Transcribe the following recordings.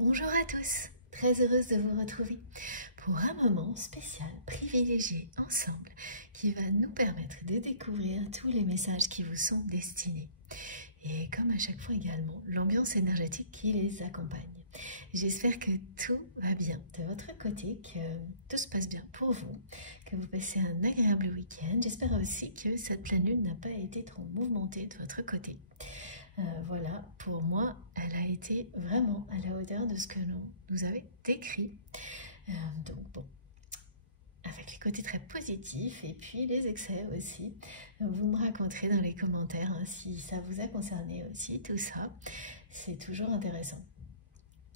Bonjour à tous, très heureuse de vous retrouver pour un moment spécial, privilégié ensemble, qui va nous permettre de découvrir tous les messages qui vous sont destinés. Et comme à chaque fois également, l'ambiance énergétique qui les accompagne. J'espère que tout va bien de votre côté, que tout se passe bien pour vous, que vous passez un agréable week-end. J'espère aussi que cette pleine lune n'a pas été trop mouvementée de votre côté. Voilà, pour moi, elle a été vraiment à la hauteur de ce que l'on nous avait décrit. Donc bon, avec les côtés très positifs et puis les excès aussi. Vous me raconterez dans les commentaires hein, si ça vous a concerné aussi, tout ça. C'est toujours intéressant.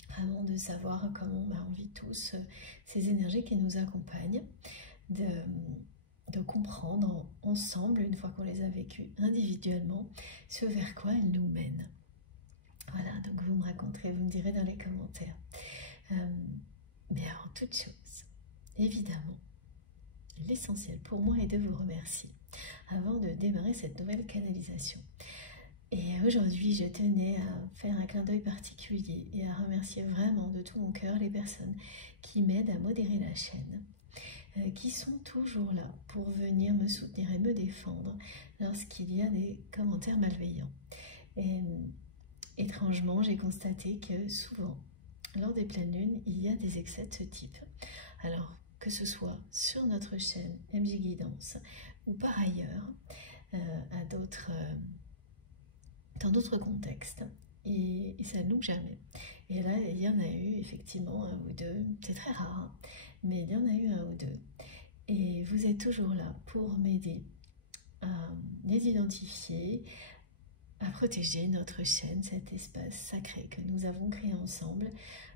Vraiment de savoir comment on vit tous ces énergies qui nous accompagnent, de comprendre ensemble, une fois qu'on les a vécues individuellement, ce vers quoi elles nous mènent. Voilà, donc vous me raconterez, vous me direz dans les commentaires. Mais avant toute chose, évidemment, l'essentiel pour moi est de vous remercier avant de démarrer cette nouvelle canalisation. Et aujourd'hui, je tenais à faire un clin d'œil particulier et à remercier vraiment de tout mon cœur les personnes qui m'aident à modérer la chaîne, qui sont toujours là pour venir me soutenir et me défendre lorsqu'il y a des commentaires malveillants. Et étrangement, j'ai constaté que souvent, lors des pleines lunes, il y a des excès de ce type. Alors, que ce soit sur notre chaîne MJ Guidance ou par ailleurs, dans d'autres contextes, et ça ne loupe jamais. Et là, il y en a eu effectivement un ou deux, c'est très rare, hein, mais il y en a eu un ou deux. Et vous êtes toujours là pour m'aider à les identifier, à protéger notre chaîne, cet espace sacré que nous avons créé ensemble,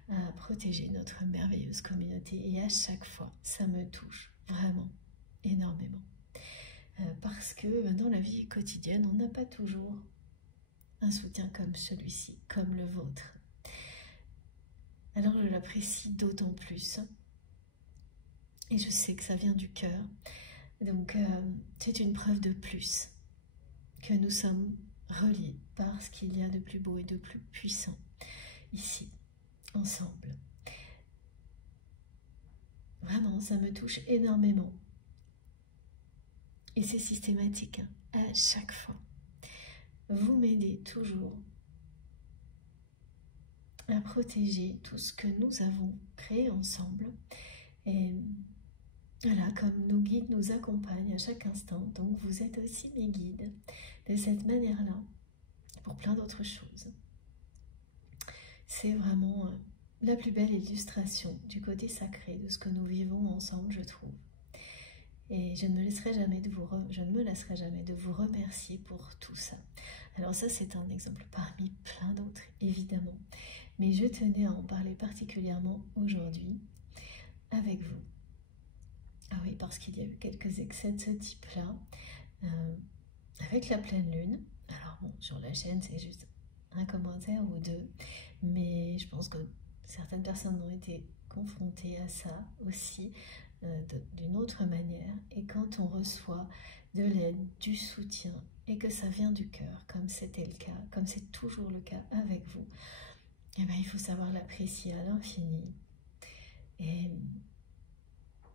à protéger notre merveilleuse communauté. Et à chaque fois, ça me touche vraiment énormément. Parce que dans la vie quotidienne, on n'a pas toujours un soutien comme celui-ci, comme le vôtre. Alors je l'apprécie d'autant plus. Et je sais que ça vient du cœur. Donc c'est une preuve de plus que nous sommes reliés par ce qu'il y a de plus beau et de plus puissant ici, ensemble. Vraiment, ça me touche énormément. Et c'est systématique, hein, à chaque fois. Vous m'aidez toujours à protéger tout ce que nous avons créé ensemble. Et voilà, comme nos guides nous accompagnent à chaque instant, donc vous êtes aussi mes guides de cette manière-là, pour plein d'autres choses. C'est vraiment la plus belle illustration du côté sacré de ce que nous vivons ensemble, je trouve. Et je ne me laisserai jamais de vous remercier pour tout ça. Alors ça, c'est un exemple parmi plein d'autres, évidemment. Mais je tenais à en parler particulièrement aujourd'hui avec vous. Ah oui, parce qu'il y a eu quelques excès de ce type-là, avec la pleine lune. Alors bon, sur la chaîne, c'est juste un commentaire ou deux, mais je pense que certaines personnes ont été confrontées à ça aussi, d'une autre manière. Et quand on reçoit de l'aide, du soutien, et que ça vient du cœur, comme c'était le cas, comme c'est toujours le cas avec vous, eh bien, il faut savoir l'apprécier à l'infini. Et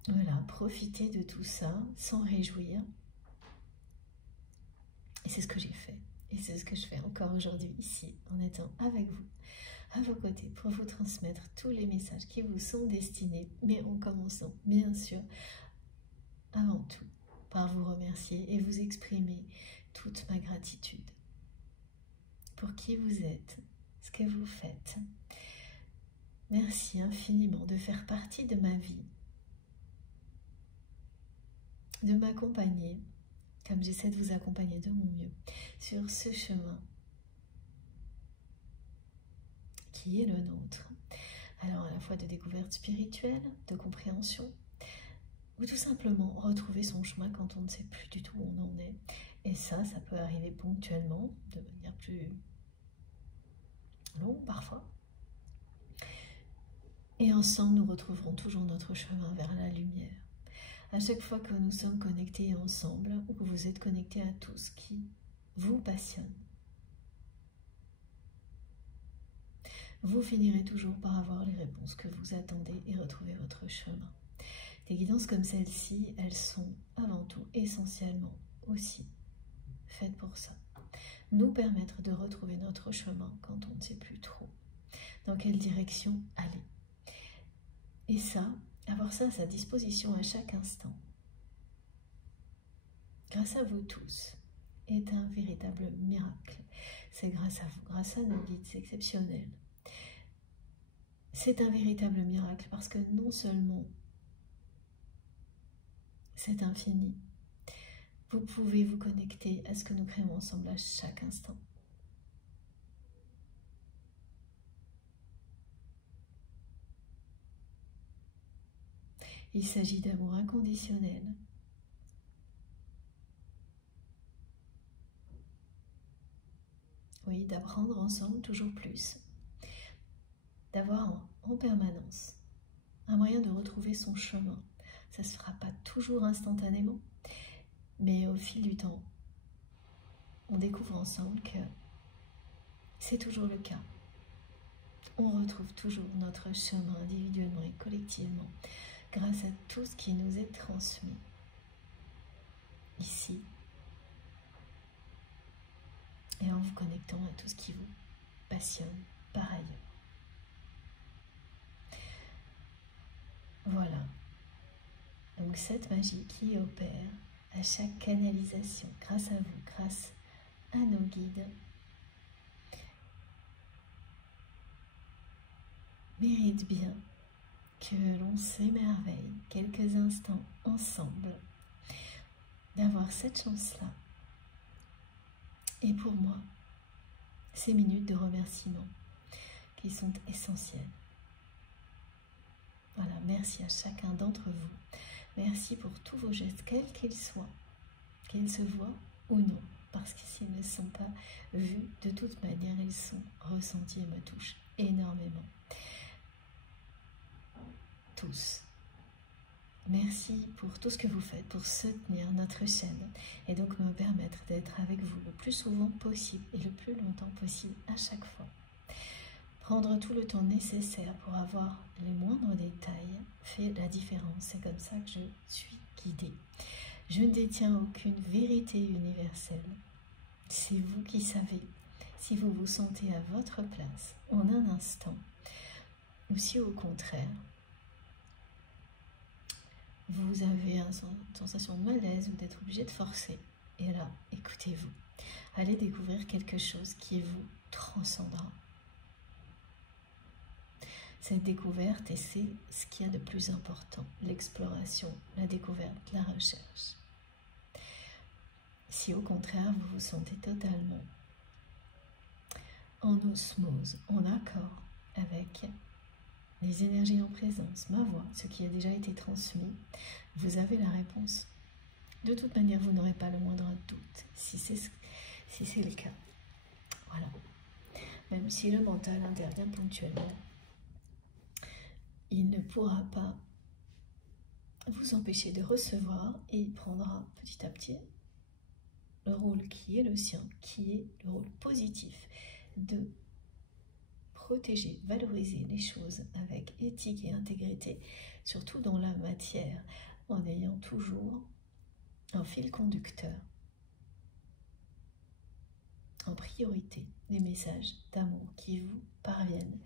voilà, profiter de tout ça, s'en réjouir. Et c'est ce que j'ai fait. Et c'est ce que je fais encore aujourd'hui ici, en étant avec vous, à vos côtés, pour vous transmettre tous les messages qui vous sont destinés. Mais en commençant, bien sûr, avant tout, par vous remercier et vous exprimer toute ma gratitude pour qui vous êtes, ce que vous faites. Merci infiniment de faire partie de ma vie, de m'accompagner, comme j'essaie de vous accompagner de mon mieux, sur ce chemin qui est le nôtre. Alors à la fois de découverte spirituelle, de compréhension, ou tout simplement retrouver son chemin quand on ne sait plus du tout où on en est. Et ça peut arriver ponctuellement, de manière plus longue parfois. Et ensemble, nous retrouverons toujours notre chemin vers la lumière. À chaque fois que nous sommes connectés ensemble, ou que vous êtes connectés à tout ce qui vous passionne, vous finirez toujours par avoir les réponses que vous attendez et retrouver votre chemin. Des guidances comme celle-ci, elles sont avant tout, essentiellement aussi faites pour ça. Nous permettre de retrouver notre chemin quand on ne sait plus trop dans quelle direction aller. Et ça, avoir ça à sa disposition à chaque instant, grâce à vous tous, est un véritable miracle. C'est grâce à vous, grâce à nos guides exceptionnels. C'est un véritable miracle parce que non seulement c'est infini, vous pouvez vous connecter à ce que nous créons ensemble à chaque instant. Il s'agit d'amour inconditionnel. Oui, d'apprendre ensemble toujours plus. D'avoir en permanence un moyen de retrouver son chemin. Ça ne se fera pas toujours instantanément, mais au fil du temps, on découvre ensemble que c'est toujours le cas. On retrouve toujours notre chemin individuellement et collectivement grâce à tout ce qui nous est transmis ici et en vous connectant à tout ce qui vous passionne par ailleurs. Voilà. Donc cette magie qui opère à chaque canalisation, grâce à vous, grâce à nos guides, mérite bien que l'on s'émerveille quelques instants ensemble d'avoir cette chance-là. Et pour moi, ces minutes de remerciement qui sont essentielles. Voilà, merci à chacun d'entre vous. Merci pour tous vos gestes, quels qu'ils soient, qu'ils se voient ou non, parce que s'ils ne sont pas vus, de toute manière, ils sont ressentis et me touchent énormément. Tous. Merci pour tout ce que vous faites, pour soutenir notre chaîne et donc me permettre d'être avec vous le plus souvent possible et le plus longtemps possible à chaque fois. Prendre tout le temps nécessaire pour avoir les moindres détails fait la différence. C'est comme ça que je suis guidée. Je ne détiens aucune vérité universelle. C'est vous qui savez si vous vous sentez à votre place en un instant ou si au contraire, vous avez une sensation de malaise ou d'être obligé de forcer. Et là, écoutez-vous. Allez découvrir quelque chose qui vous transcendra. Cette découverte, et c'est ce qu'il y a de plus important, l'exploration, la découverte, la recherche. Si au contraire, vous vous sentez totalement en osmose, en accord avec les énergies en présence, ma voix, ce qui a déjà été transmis, vous avez la réponse. De toute manière, vous n'aurez pas le moindre doute si c'est le cas. Voilà. Même si le mental intervient ponctuellement, il ne pourra pas vous empêcher de recevoir et il prendra petit à petit le rôle qui est le sien, qui est le rôle positif de protéger, valoriser les choses avec éthique et intégrité, surtout dans la matière, en ayant toujours un fil conducteur, en priorité, des messages d'amour qui vous parviennent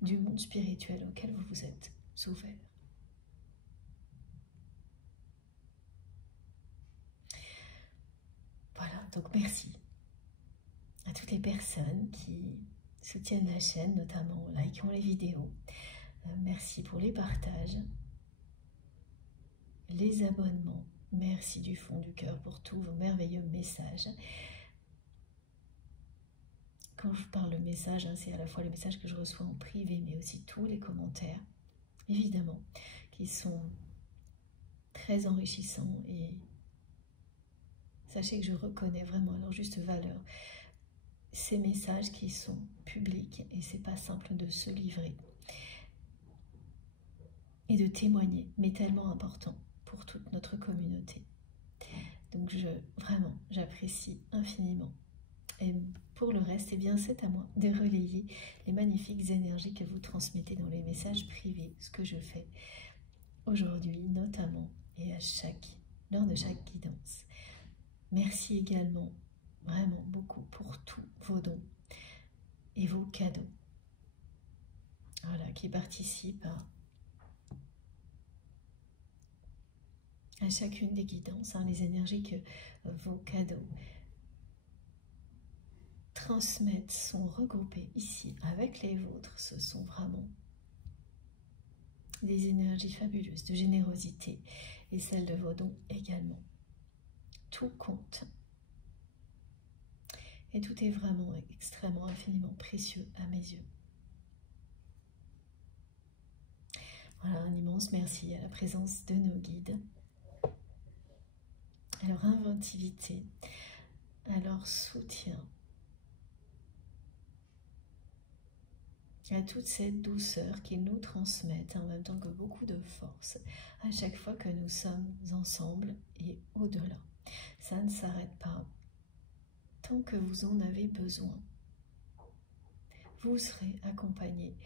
du monde spirituel auquel vous vous êtes ouvert. Voilà, donc merci à toutes les personnes qui soutiennent la chaîne, notamment en likant les vidéos. Merci pour les partages, les abonnements. Merci du fond du cœur pour tous vos merveilleux messages. Quand je parle de messages, c'est à la fois les messages que je reçois en privé, mais aussi tous les commentaires, évidemment, qui sont très enrichissants. Et sachez que je reconnais vraiment à leur juste valeur ces messages qui sont publics, et c'est pas simple de se livrer et de témoigner, mais tellement important pour toute notre communauté. Donc vraiment, j'apprécie infiniment Et pour le reste, eh bien, c'est à moi de relayer les magnifiques énergies que vous transmettez dans les messages privés, ce que je fais aujourd'hui notamment et lors de chaque guidance. Merci également vraiment beaucoup pour tous vos dons et vos cadeaux, voilà, qui participent à chacune des guidances, les énergies que vos cadeaux transmettent sont regroupées ici avec les vôtres. Ce sont vraiment des énergies fabuleuses de générosité et celles de vos dons également. Tout compte et tout est vraiment extrêmement, infiniment précieux à mes yeux. Voilà, un immense merci à la présence de nos guides, à leur inventivité, à leur soutien, à toute cette douceur qu'ils nous transmettent, en même temps que beaucoup de force, à chaque fois que nous sommes ensemble et au-delà. Ça ne s'arrête pas. Tant que vous en avez besoin, vous serez accompagné.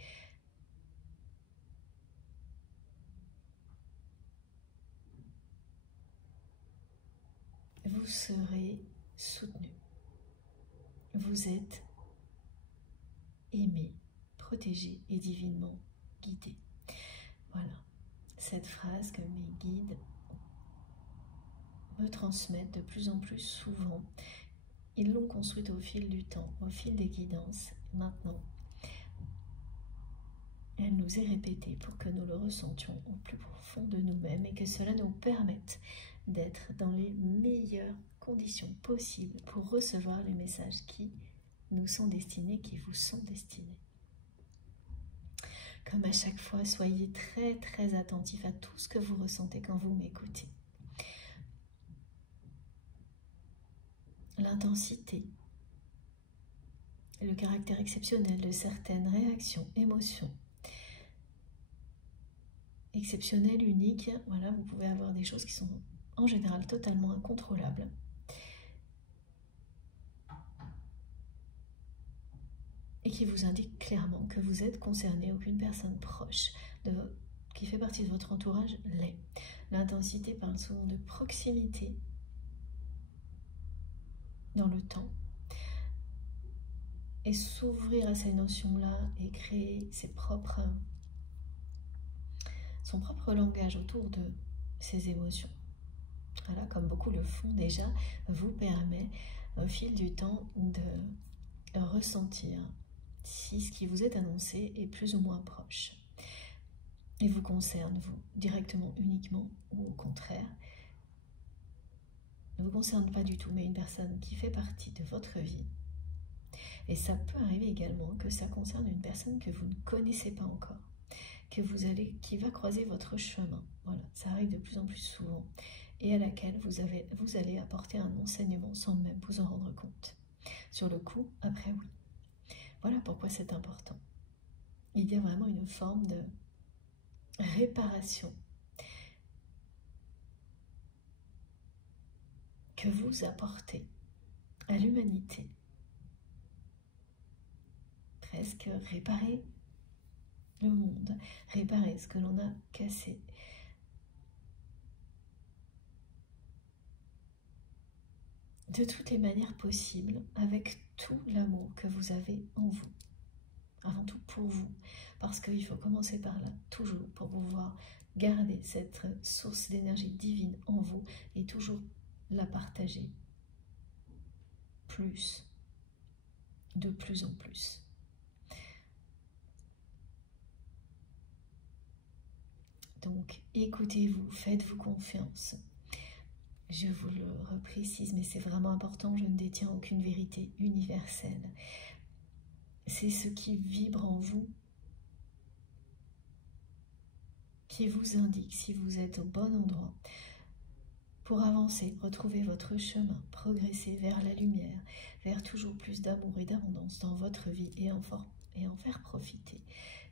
Vous serez soutenu. Vous êtes aimé, protégé et divinement guidé. Voilà, cette phrase que mes guides me transmettent de plus en plus souvent. Ils l'ont construite au fil du temps, au fil des guidances. Maintenant, elle nous est répétée pour que nous le ressentions au plus profond de nous-mêmes et que cela nous permette d'être dans les meilleures conditions possibles pour recevoir les messages qui nous sont destinés, qui vous sont destinés. Comme à chaque fois, soyez très très attentifs à tout ce que vous ressentez quand vous m'écoutez. L'intensité, le caractère exceptionnel de certaines réactions, émotions, exceptionnelles, uniques. Voilà, vous pouvez avoir des choses qui sont en général totalement incontrôlables. Et qui vous indiquent clairement que vous êtes concerné, aucune personne proche qui fait partie de votre entourage l'est. L'intensité parle souvent de proximité dans le temps. Et s'ouvrir à ces notions-là et créer son propre langage autour de ces émotions. Voilà, comme beaucoup le font déjà, vous permet au fil du temps de ressentir si ce qui vous est annoncé est plus ou moins proche et vous concerne, vous, directement, uniquement, ou au contraire, ne vous concerne pas du tout, mais une personne qui fait partie de votre vie. Et ça peut arriver également que ça concerne une personne que vous ne connaissez pas encore, qui va croiser votre chemin. Voilà, ça arrive de plus en plus souvent et à laquelle vous allez apporter un enseignement sans même vous en rendre compte. Sur le coup, après oui. Voilà pourquoi c'est important. Il y a vraiment une forme de réparation que vous apportez à l'humanité. Presque réparer le monde, réparer ce que l'on a cassé. De toutes les manières possibles, avec tout l'amour que vous avez en vous. Avant tout pour vous, parce qu'il faut commencer par là, toujours, pour pouvoir garder cette source d'énergie divine en vous et toujours la partager plus, de plus en plus. Donc, écoutez-vous, faites-vous confiance. Je vous le reprécise, mais c'est vraiment important, je ne détiens aucune vérité universelle. C'est ce qui vibre en vous qui vous indique si vous êtes au bon endroit pour avancer, retrouver votre chemin, progresser vers la lumière, vers toujours plus d'amour et d'abondance dans votre vie et en faire profiter,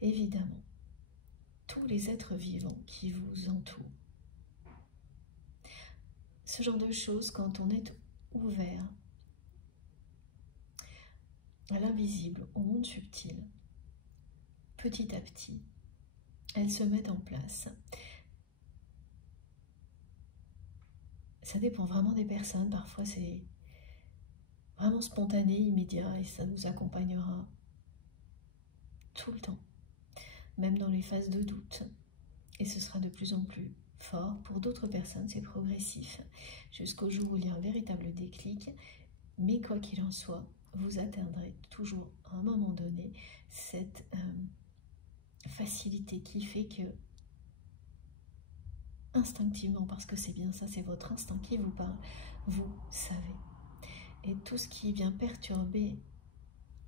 évidemment, tous les êtres vivants qui vous entourent. Ce genre de choses, quand on est ouvert à l'invisible, au monde subtil, petit à petit, elles se mettent en place. Ça dépend vraiment des personnes, parfois c'est vraiment spontané, immédiat, et ça nous accompagnera tout le temps, même dans les phases de doute. Et ce sera de plus en plus fort. Pour d'autres personnes, c'est progressif, jusqu'au jour où il y a un véritable déclic. Mais quoi qu'il en soit, vous atteindrez toujours à un moment donné cette facilité qui fait que, instinctivement, parce que c'est bien ça, c'est votre instinct qui vous parle, vous savez. Et tout ce qui vient perturber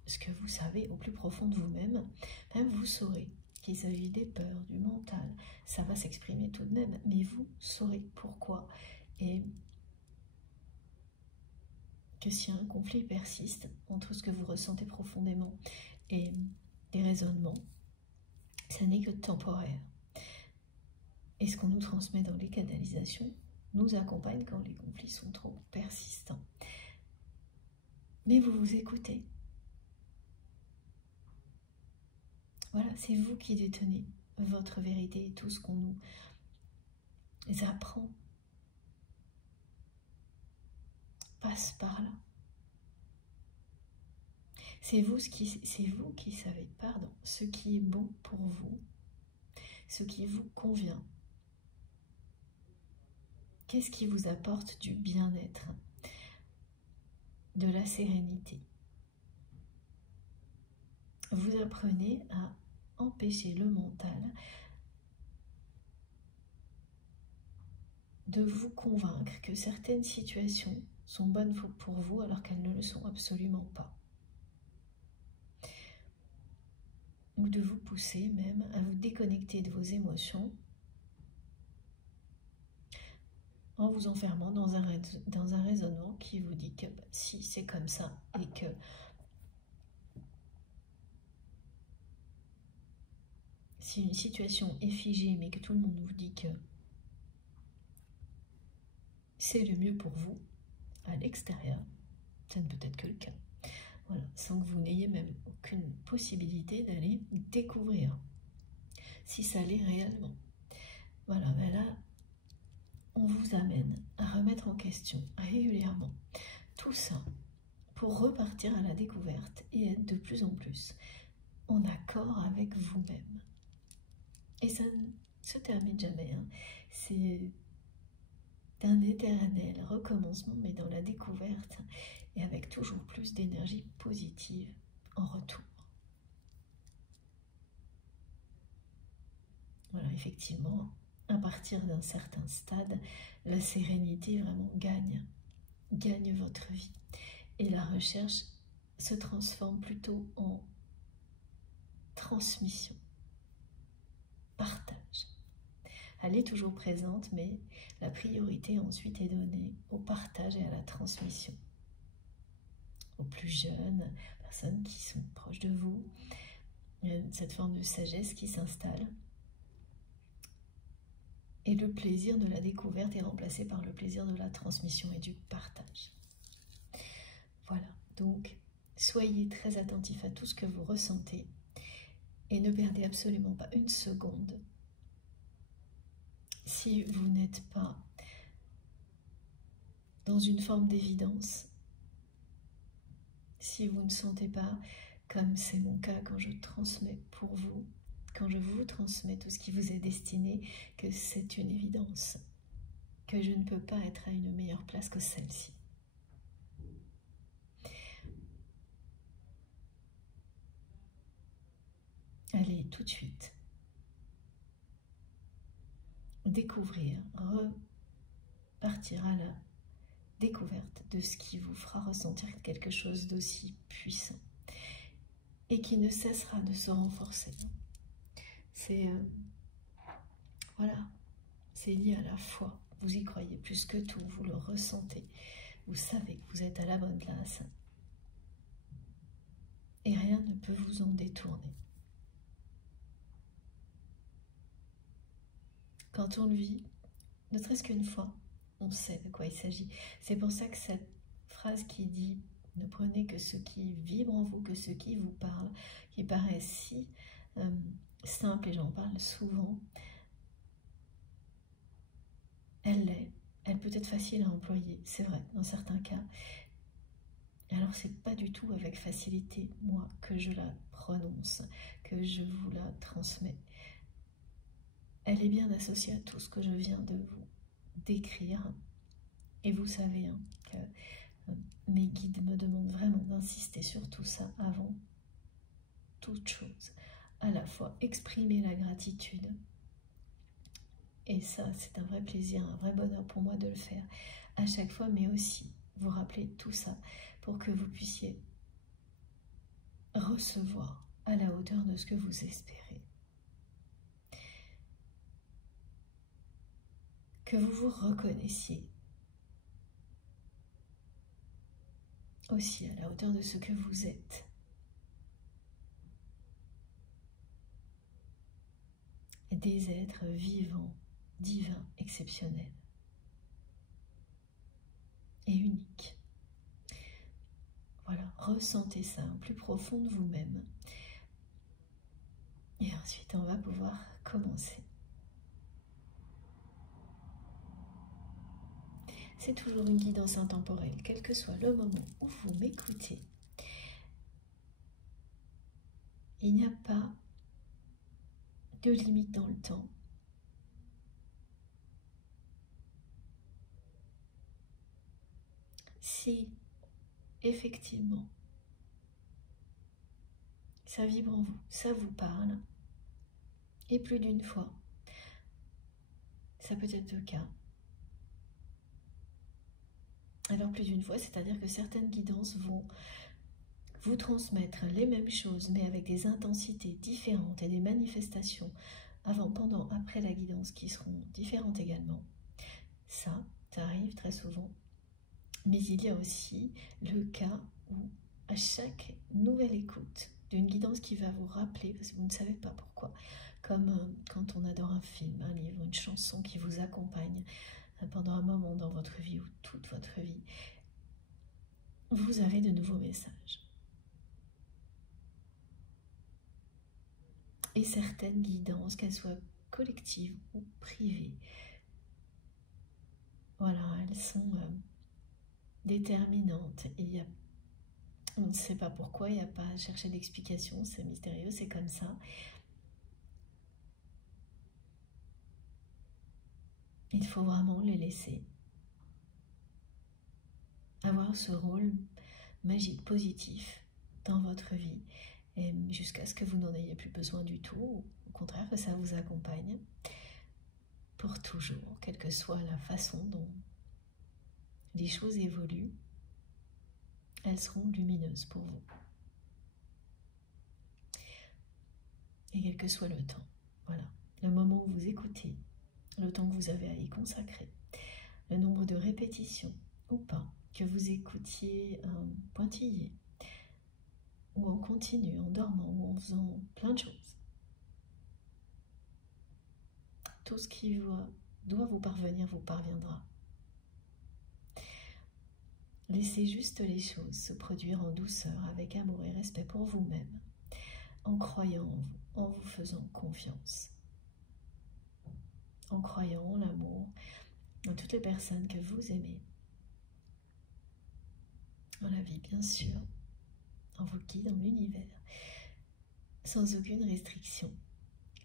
ce que vous savez au plus profond de vous-même, même vous saurez qu'il s'agit des peurs, du mental, ça va s'exprimer tout de même, mais vous saurez pourquoi. Et que si un conflit persiste entre ce que vous ressentez profondément et des raisonnements, ça n'est que temporaire. Et ce qu'on nous transmet dans les canalisations nous accompagne quand les conflits sont trop persistants. Mais vous vous écoutez. Voilà, c'est vous qui détenez votre vérité et tout ce qu'on nous apprend passe par là. C'est vous qui savez, ce qui est bon pour vous, ce qui vous convient. Qu'est-ce qui vous apporte du bien-être, de la sérénité? Vous apprenez à empêcher le mental de vous convaincre que certaines situations sont bonnes pour vous alors qu'elles ne le sont absolument pas. Ou de vous pousser même à vous déconnecter de vos émotions en vous enfermant dans un raisonnement qui vous dit que si c'est comme ça et que si une situation est figée mais que tout le monde vous dit que c'est le mieux pour vous à l'extérieur, ça ne peut être que le cas. Voilà, sans que vous n'ayez même aucune possibilité d'aller découvrir si ça l'est réellement. Voilà, ben là, on vous amène à remettre en question régulièrement tout ça pour repartir à la découverte et être de plus en plus en accord avec vous-même. Et ça ne se termine jamais, hein. C'est un éternel recommencement, mais dans la découverte et avec toujours plus d'énergie positive en retour. Voilà, effectivement, à partir d'un certain stade, la sérénité vraiment gagne votre vie. Et la recherche se transforme plutôt en transmission, partage. Elle est toujours présente, mais la priorité ensuite est donnée au partage et à la transmission. Aux plus jeunes, personnes qui sont proches de vous, cette forme de sagesse qui s'installe. Et le plaisir de la découverte est remplacé par le plaisir de la transmission et du partage. Voilà, donc soyez très attentifs à tout ce que vous ressentez et ne perdez absolument pas une seconde. Si vous n'êtes pas dans une forme d'évidence, si vous ne sentez pas, comme c'est mon cas quand je transmets pour vous, quand je vous transmets tout ce qui vous est destiné, que c'est une évidence, que je ne peux pas être à une meilleure place que celle-ci. Allez, tout de suite, découvrir, repartir à la découverte de ce qui vous fera ressentir quelque chose d'aussi puissant et qui ne cessera de se renforcer. C'est voilà, c'est lié à la foi. Vous y croyez plus que tout, vous le ressentez. Vous savez que vous êtes à la bonne place et rien ne peut vous en détourner. Quand on le vit, ne serait-ce qu'une fois, on sait de quoi il s'agit. C'est pour ça que cette phrase qui dit Ne prenez que ce qui vibre en vous, que ce qui vous parle, qui paraît si simple, et j'en parle souvent. Elle l'est. Elle peut être facile à employer, c'est vrai, dans certains cas. Alors, c'est pas du tout avec facilité, moi, que je la prononce, que je vous la transmets. Elle est bien associée à tout ce que je viens de vous décrire. Et vous savez hein, que mes guides me demandent vraiment d'insister sur tout ça avant toute chose. À la fois exprimer la gratitude. Et ça, c'est un vrai plaisir, un vrai bonheur pour moi de le faire à chaque fois, mais aussi vous rappeler tout ça pour que vous puissiez recevoir à la hauteur de ce que vous espérez. Que vous vous reconnaissiez aussi à la hauteur de ce que vous êtes. Des êtres vivants, divins, exceptionnels et uniques. Voilà, ressentez ça au plus profond de vous-même. Et ensuite, on va pouvoir commencer. C'est toujours une guidance intemporelle, quel que soit le moment où vous m'écoutez. Il n'y a pas de limite dans le temps. Si, effectivement, ça vibre en vous, ça vous parle, et plus d'une fois, ça peut être le cas. Alors plus d'une fois, c'est-à-dire que certaines guidances vont vous transmettre les mêmes choses, mais avec des intensités différentes et des manifestations avant, pendant, après la guidance qui seront différentes également. Ça arrive très souvent. Mais il y a aussi le cas où, à chaque nouvelle écoute d'une guidance qui va vous rappeler, parce que vous ne savez pas pourquoi, comme quand on adore un film, un livre, une chanson qui vous accompagne pendant un moment dans votre vie ou toute votre vie, vous avez de nouveaux messages. Et certaines guidances, qu'elles soient collectives ou privées, voilà, elles sont déterminantes. Et on ne sait pas pourquoi, il n'y a pas à chercher d'explication, c'est mystérieux, c'est comme ça. Il faut vraiment les laisser avoir ce rôle magique, positif dans votre vie, et jusqu'à ce que vous n'en ayez plus besoin du tout, ou au contraire que ça vous accompagne pour toujours, quelle que soit la façon dont les choses évoluent, elles seront lumineuses pour vous. Et quel que soit le temps, voilà, le moment où vous écoutez, le temps que vous avez à y consacrer, le nombre de répétitions ou pas, que vous écoutiez pointillé, ou en continu, en dormant, ou en faisant plein de choses. Tout ce qui doit vous parvenir vous parviendra. Laissez juste les choses se produire en douceur, avec amour et respect pour vous-même, en croyant en vous, en vous faisant confiance, en croyant en l'amour, en toutes les personnes que vous aimez, en la vie bien sûr, en vos guides, dans l'univers, sans aucune restriction,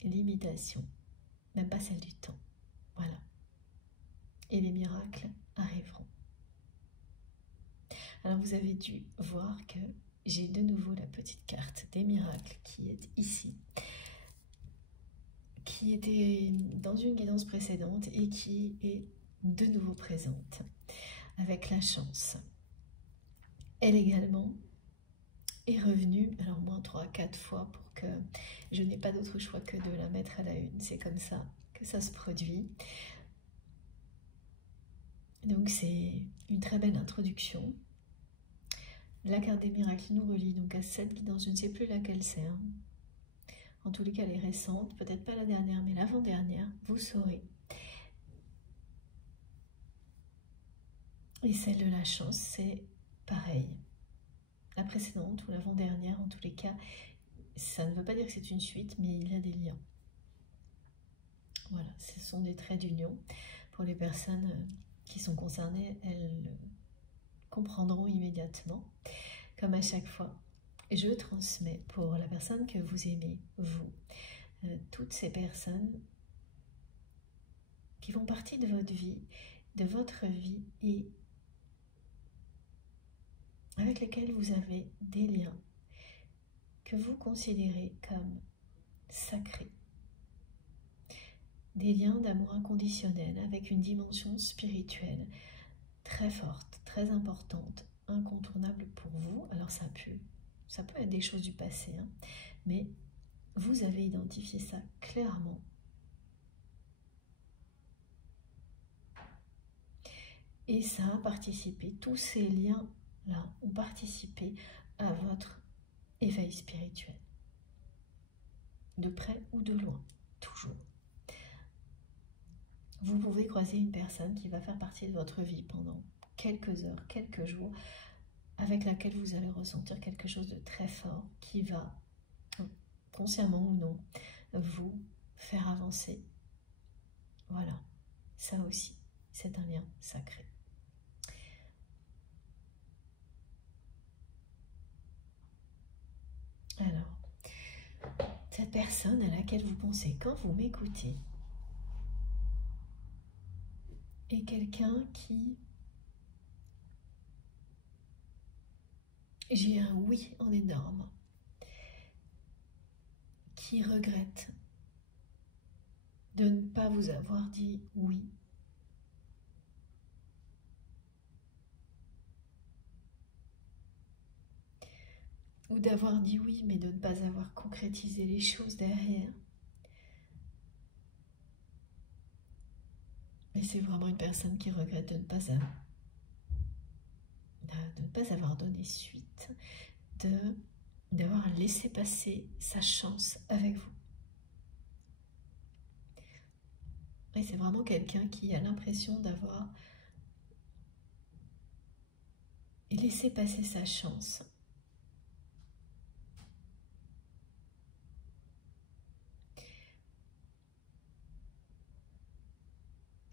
limitation, même pas celle du temps. Voilà. Et les miracles arriveront. Alors vous avez dû voir que j'ai de nouveau la petite carte des miracles qui est ici, qui était dans une guidance précédente et qui est de nouveau présente avec la chance. Elle également est revenue, alors moins 3-4 fois pour que je n'ai pas d'autre choix que de la mettre à la une. C'est comme ça que ça se produit. Donc c'est une très belle introduction. La carte des miracles nous relie donc à cette guidance, je ne sais plus laquelle c'est. En tous les cas, elle est récente, peut-être pas la dernière, mais l'avant-dernière, vous saurez. Et celle de la chance, c'est pareil. la précédente ou l'avant-dernière, en tous les cas, ça ne veut pas dire que c'est une suite, mais il y a des liens. Voilà, ce sont des traits d'union. Pour les personnes qui sont concernées, elles comprendront immédiatement, comme à chaque fois. Je transmets pour la personne que vous aimez, vous, toutes ces personnes qui font partie de votre vie et avec lesquelles vous avez des liens que vous considérez comme sacrés. Des liens d'amour inconditionnel avec une dimension spirituelle très forte, très importante, incontournable pour vous. Alors ça peut être des choses du passé, hein, mais vous avez identifié ça clairement. Et ça a participé, tous ces liens-là ont participé à votre éveil spirituel. De près ou de loin, toujours. Vous pouvez croiser une personne qui va faire partie de votre vie pendant quelques heures, quelques jours, avec laquelle vous allez ressentir quelque chose de très fort qui va, consciemment ou non, vous faire avancer. Voilà, ça aussi, c'est un lien sacré. Alors, cette personne à laquelle vous pensez quand vous m'écoutez est quelqu'un qui... J'ai un oui en énorme, qui regrette de ne pas vous avoir dit oui. Ou d'avoir dit oui, mais de ne pas avoir concrétisé les choses derrière. Et c'est vraiment une personne qui regrette de ne pas avoir donné suite, d'avoir laissé passer sa chance avec vous. Et c'est vraiment quelqu'un qui a l'impression d'avoir laissé passer sa chance.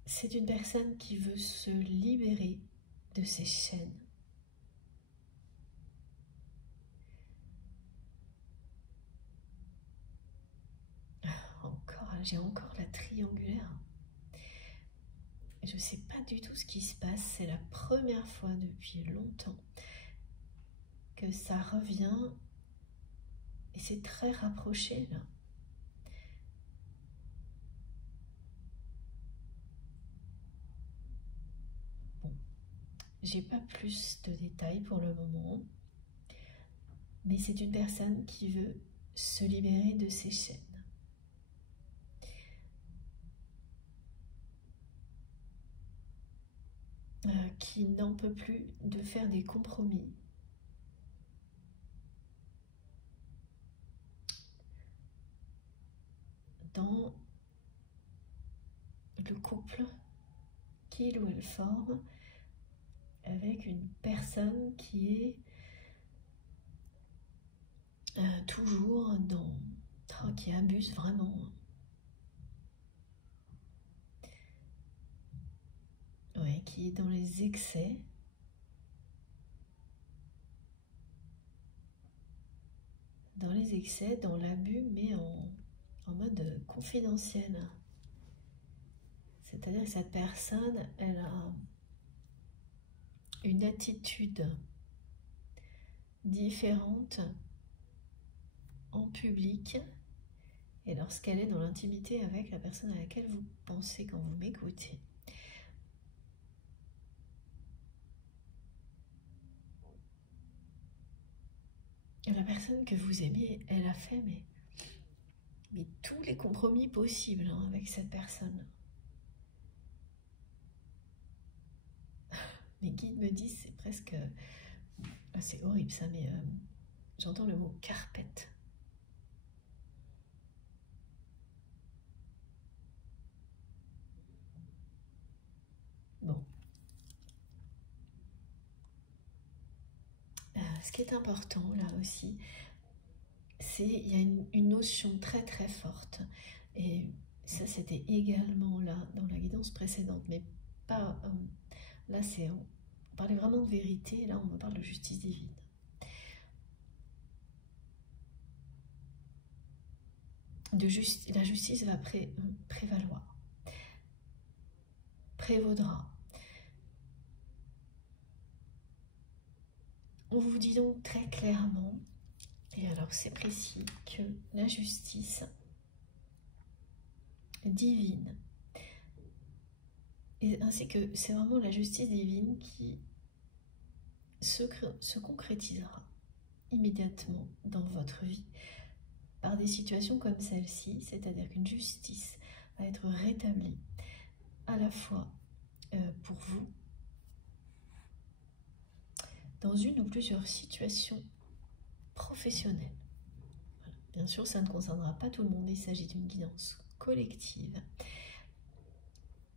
C'est une personne qui veut se libérer de ses chaînes. J'ai encore la triangulaire. Je ne sais pas du tout ce qui se passe. C'est la première fois depuis longtemps que ça revient. Et c'est très rapproché là. Bon, j'ai pas plus de détails pour le moment. Mais c'est une personne qui veut se libérer de ses chaînes. Qui n'en peut plus de faire des compromis. Dans le couple qu'il ou elle forme avec une personne qui est toujours qui abuse vraiment. Ouais, qui est dans les excès. Dans l'abus, mais en mode confidentiel. C'est-à-dire que cette personne, elle a une attitude différente en public et lorsqu'elle est dans l'intimité avec la personne à laquelle vous pensez quand vous m'écoutez. La personne que vous aimez, elle a fait mais tous les compromis possibles avec cette personne. Mes guides me disent, c'est presque... c'est horrible ça, mais j'entends le mot carpette. Bon. ce qui est important là aussi, c'est il y a une notion très très forte, et ça c'était également là dans la guidance précédente, mais pas là, on parlait vraiment de vérité, là on me parle de justice divine. La justice va prévaloir, prévaudra. On vous dit donc très clairement, et alors c'est précis, que la justice divine, et ainsi que c'est vraiment la justice divine qui se concrétisera immédiatement dans votre vie par des situations comme celle-ci, c'est-à-dire qu'une justice va être rétablie à la fois pour vous dans une ou plusieurs situations professionnelles. Voilà. Bien sûr, ça ne concernera pas tout le monde, il s'agit d'une guidance collective,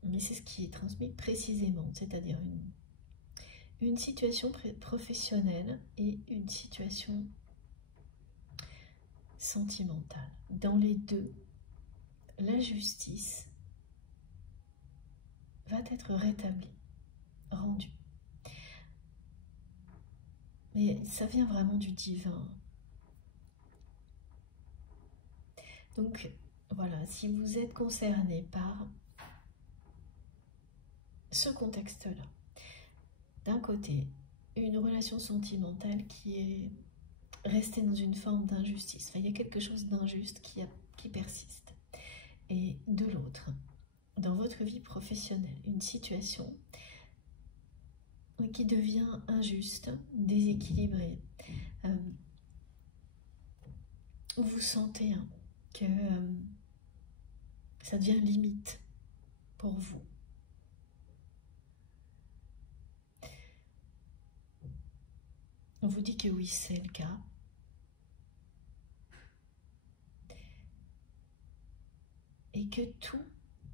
mais c'est ce qui est transmis précisément, c'est-à-dire une situation professionnelle et une situation sentimentale. Dans les deux, la justice va être rétablie, rendue. Mais ça vient vraiment du divin. Donc voilà, si vous êtes concerné par ce contexte-là, d'un côté, une relation sentimentale qui est restée dans une forme d'injustice, enfin, il y a quelque chose d'injuste qui persiste. Et de l'autre, dans votre vie professionnelle, une situation qui devient injuste, déséquilibrée. Vous sentez que ça devient limite pour vous. On vous dit que oui, c'est le cas. Et que tout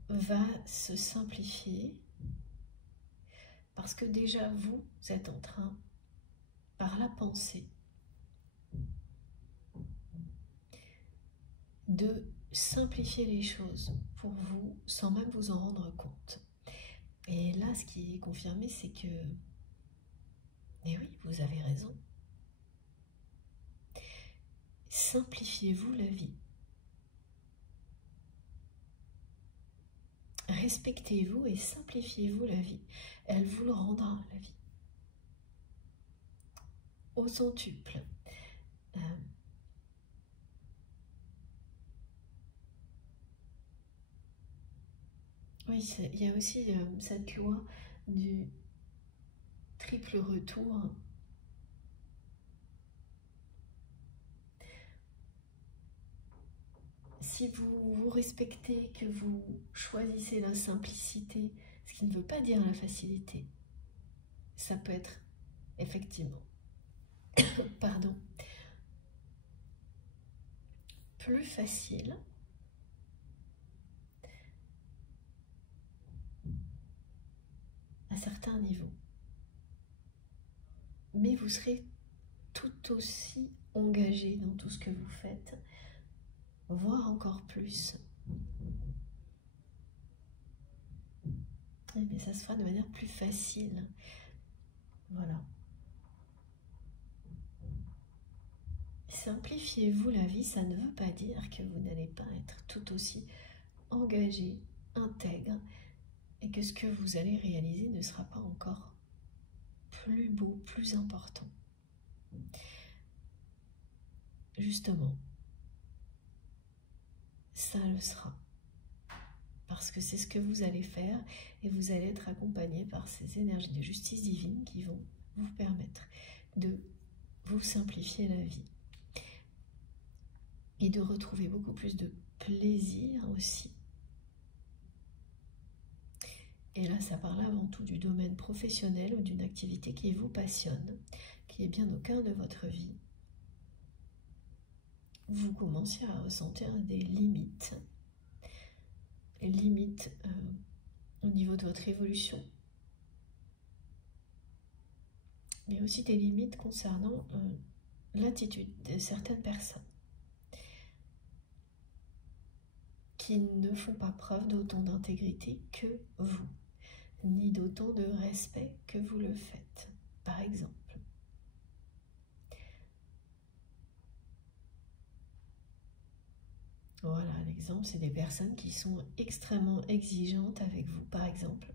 va se simplifier parce que déjà vous êtes en train, par la pensée, de simplifier les choses pour vous sans même vous en rendre compte. Et là, ce qui est confirmé, c'est que, eh oui, vous avez raison. Simplifiez-vous la vie. Respectez-vous et simplifiez-vous la vie. Elle vous le rendra, la vie. Au centuple. Oui, il y a aussi cette loi du triple retour. Si vous vous respectez, que vous choisissez la simplicité, ce qui ne veut pas dire la facilité, ça peut être effectivement, pardon, plus facile à certains niveaux. Mais vous serez tout aussi engagé dans tout ce que vous faites, voire encore plus. Mais ça se fera de manière plus facile. Voilà. Simplifiez-vous la vie, ça ne veut pas dire que vous n'allez pas être tout aussi engagé, intègre, et que ce que vous allez réaliser ne sera pas encore plus beau, plus important. Justement, ça le sera. Parce que c'est ce que vous allez faire et vous allez être accompagné par ces énergies de justice divine qui vont vous permettre de vous simplifier la vie et de retrouver beaucoup plus de plaisir aussi. Et là, ça parle avant tout du domaine professionnel ou d'une activité qui vous passionne, qui est bien au cœur de votre vie. Vous commencez à ressentir des limites. Au niveau de votre évolution. mais aussi des limites concernant l'attitude de certaines personnes qui ne font pas preuve d'autant d'intégrité que vous, ni d'autant de respect que vous le faites, par exemple. Voilà, l'exemple, c'est des personnes qui sont extrêmement exigeantes avec vous, par exemple,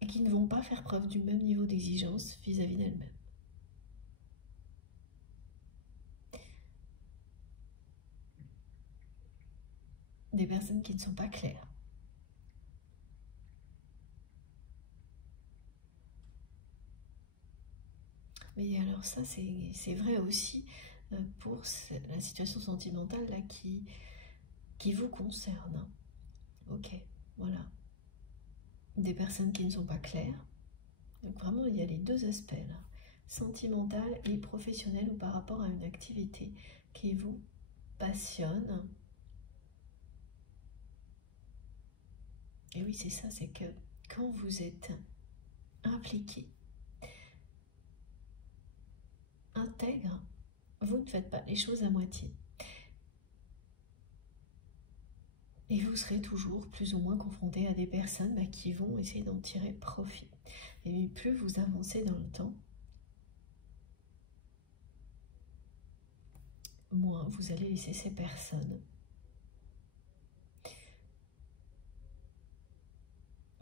et qui ne vont pas faire preuve du même niveau d'exigence vis-à-vis d'elles-mêmes. Des personnes qui ne sont pas claires. Mais alors ça, c'est vrai aussi pour la situation sentimentale là, qui vous concerne. Ok, voilà. Des personnes qui ne sont pas claires. Donc vraiment, il y a les deux aspects là, sentimental et professionnel ou par rapport à une activité qui vous passionne. Et oui, c'est ça, c'est que quand vous êtes impliqué, intègre, vous ne faites pas les choses à moitié. Et vous serez toujours plus ou moins confronté à des personnes qui vont essayer d'en tirer profit. Et plus vous avancez dans le temps, moins vous allez laisser ces personnes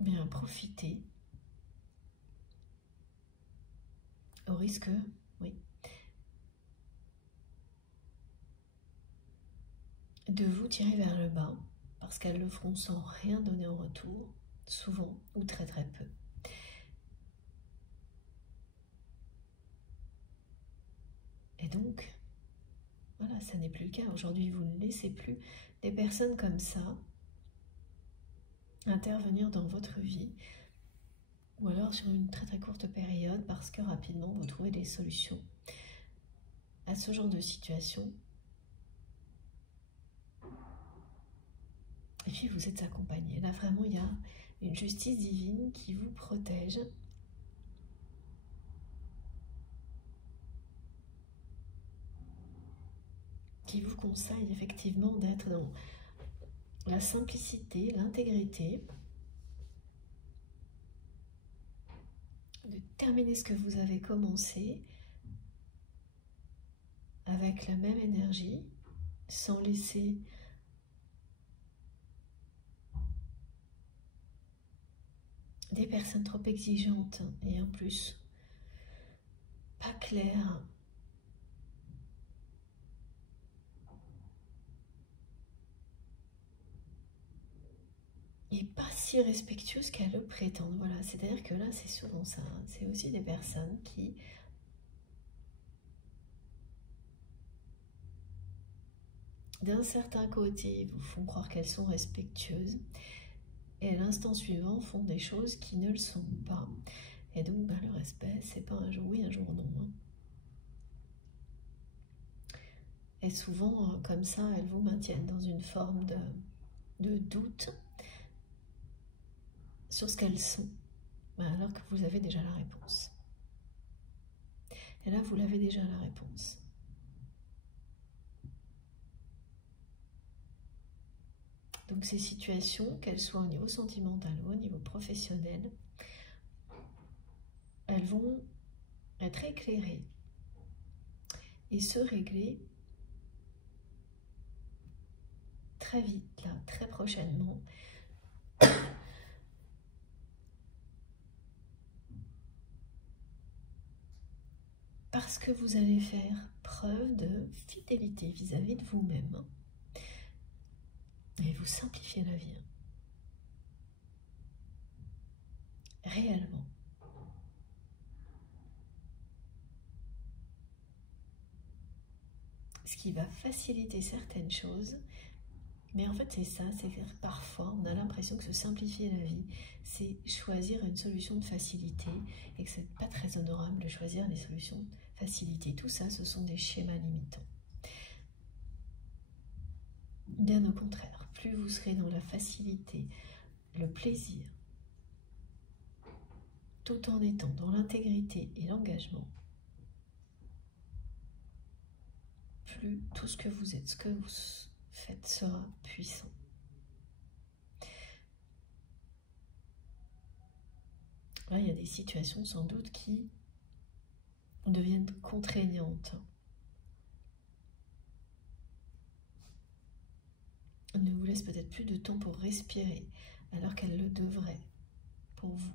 bien profiter au risque, oui, de vous tirer vers le bas parce qu'elles le feront sans rien donner en retour, souvent ou très très peu. Et donc, voilà, ça n'est plus le cas. Aujourd'hui, vous ne laissez plus des personnes comme ça intervenir dans votre vie, ou alors sur une très très courte période, parce que rapidement, vous trouvez des solutions à ce genre de situation. Et puis, vous êtes accompagné. Là, vraiment, il y a une justice divine qui vous protège. Qui vous conseille effectivement d'être dans la simplicité, l'intégrité, de terminer ce que vous avez commencé avec la même énergie, sans laisser des personnes trop exigeantes et en plus pas claires et pas si respectueuses qu'elles le prétendent. Voilà, c'est-à-dire que là, c'est souvent ça. C'est aussi des personnes qui d'un certain côté vous font croire qu'elles sont respectueuses et à l'instant suivant font des choses qui ne le sont pas. Et donc le respect, c'est pas un jour oui, un jour non. Et souvent, comme ça, elles vous maintiennent dans une forme de doute sur ce qu'elles sont, alors que vous avez déjà la réponse. Et là, vous l'avez déjà la réponse. Donc ces situations, qu'elles soient au niveau sentimental ou au niveau professionnel, elles vont être éclairées et se régler très vite, là, très prochainement. Parce que vous allez faire preuve de fidélité vis-à-vis de vous-même. Et vous simplifiez la vie. Réellement. Ce qui va faciliter certaines choses. Mais en fait, c'est ça, c'est que parfois, on a l'impression que se simplifier la vie, c'est choisir une solution de facilité et que ce n'est pas très honorable de choisir des solutions de facilité. Tout ça, ce sont des schémas limitants. Bien au contraire, plus vous serez dans la facilité, le plaisir, tout en étant dans l'intégrité et l'engagement, plus tout ce que vous êtes, ce que vous faites sera puissant. Là, il y a des situations sans doute qui deviennent contraignantes. Ne vous laisse peut-être plus de temps pour respirer, alors qu'elles le devraient pour vous.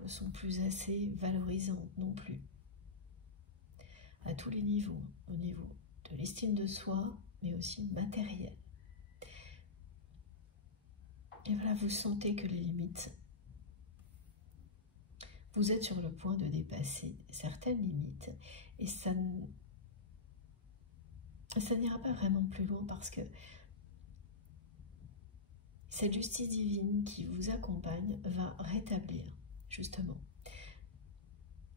Ne sont plus assez valorisantes non plus. À tous les niveaux, au niveau de l'estime de soi, mais aussi matériel. Et voilà, vous sentez que les limites, vous êtes sur le point de dépasser certaines limites, et ça n'ira pas vraiment plus loin parce que cette justice divine qui vous accompagne va rétablir justement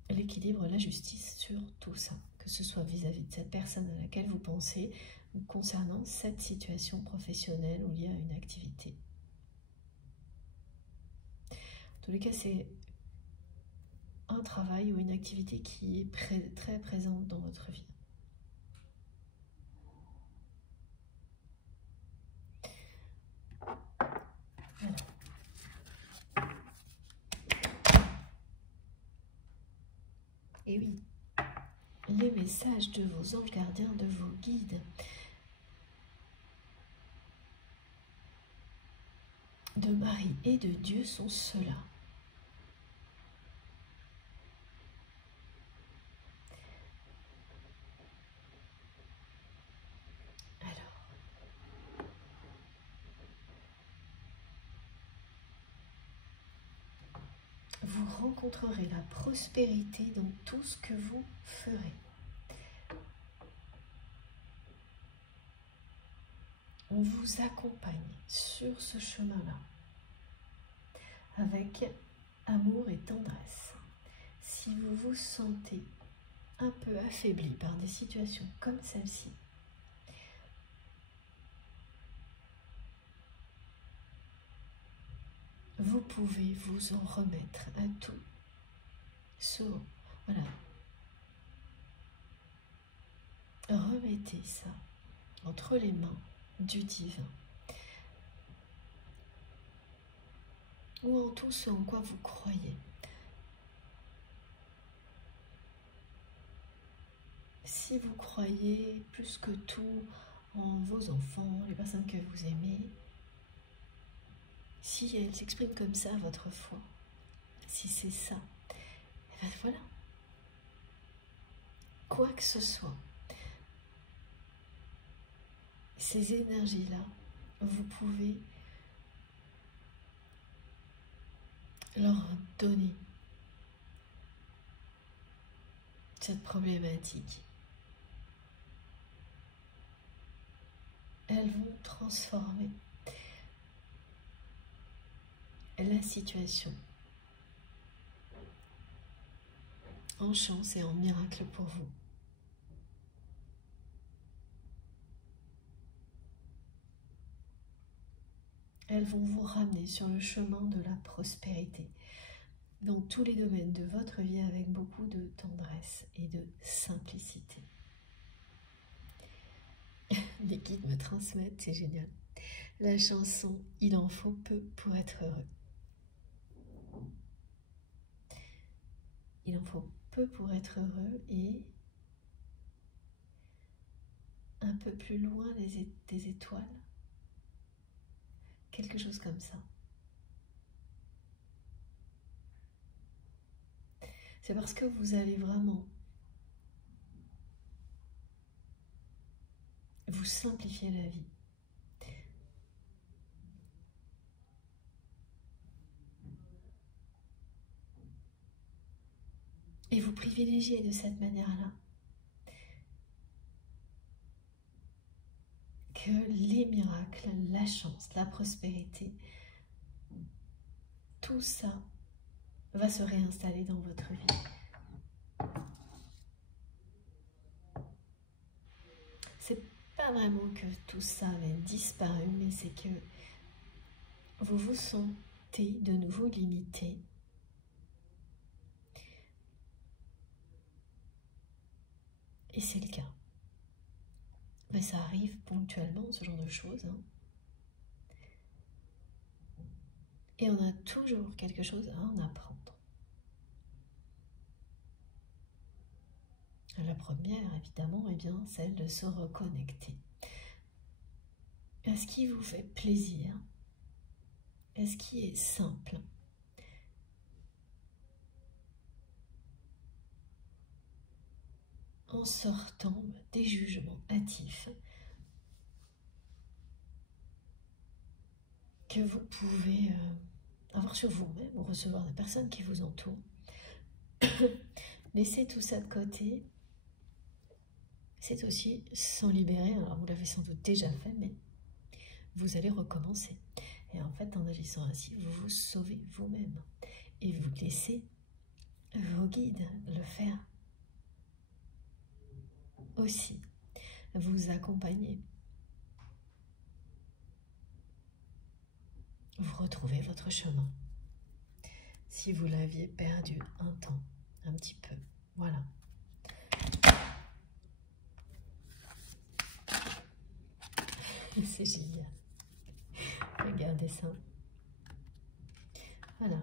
l'équilibre, la justice sur tout ça, que ce soit vis-à-vis de cette personne à laquelle vous pensez ou concernant cette situation professionnelle ou liée à une activité. En tous les cas, c'est un travail ou une activité qui est très présente dans votre vie. Voilà. Et oui, les messages de vos anges gardiens, de vos guides, de Marie et de Dieu sont ceux-là. Vous rencontrerez la prospérité dans tout ce que vous ferez. On vous accompagne sur ce chemin-là avec amour et tendresse. Si vous vous sentez un peu affaibli par des situations comme celle-ci, vous pouvez vous en remettre à tout. Voilà. Remettez ça entre les mains du divin. Ou en tout ce en quoi vous croyez. Si vous croyez plus que tout en vos enfants, les personnes que vous aimez, si elles s'expriment comme ça, votre foi, si c'est ça, et bien voilà. Quoi que ce soit, ces énergies-là, vous pouvez leur donner cette problématique. Elles vont transformer la situation en chance et en miracle pour vous. Elles vont vous ramener sur le chemin de la prospérité dans tous les domaines de votre vie avec beaucoup de tendresse et de simplicité. Les guides me transmettent, c'est génial. La chanson « Il en faut peu pour être heureux ». Il en faut peu pour être heureux et un peu plus loin des étoiles. Quelque chose comme ça. C'est parce que vous allez vraiment vous simplifier la vie. Et vous privilégiez de cette manière-là que les miracles, la chance, la prospérité, tout ça va se réinstaller dans votre vie. C'est pas vraiment que tout ça avait disparu, mais c'est que vous vous sentez de nouveau limité Et c'est le cas. Mais ça arrive ponctuellement, ce genre de choses. Hein. Et on a toujours quelque chose à en apprendre. La première, évidemment, est bien celle de se reconnecter à ce qui vous fait plaisir, à ce qui est simple. En sortant des jugements hâtifs que vous pouvez avoir sur vous-même ou recevoir des personnes qui vous entourent. Laissez tout ça de côté. C'est aussi s'en libérer. Alors vous l'avez sans doute déjà fait, mais vous allez recommencer. Et en fait, en agissant ainsi, vous vous sauvez vous-même. Et vous laissez vos guides le faire aussi. Vous accompagner. Vous retrouvez votre chemin. Si vous l'aviez perdu un temps, un petit peu. Voilà. C'est génial. Regardez ça. Voilà.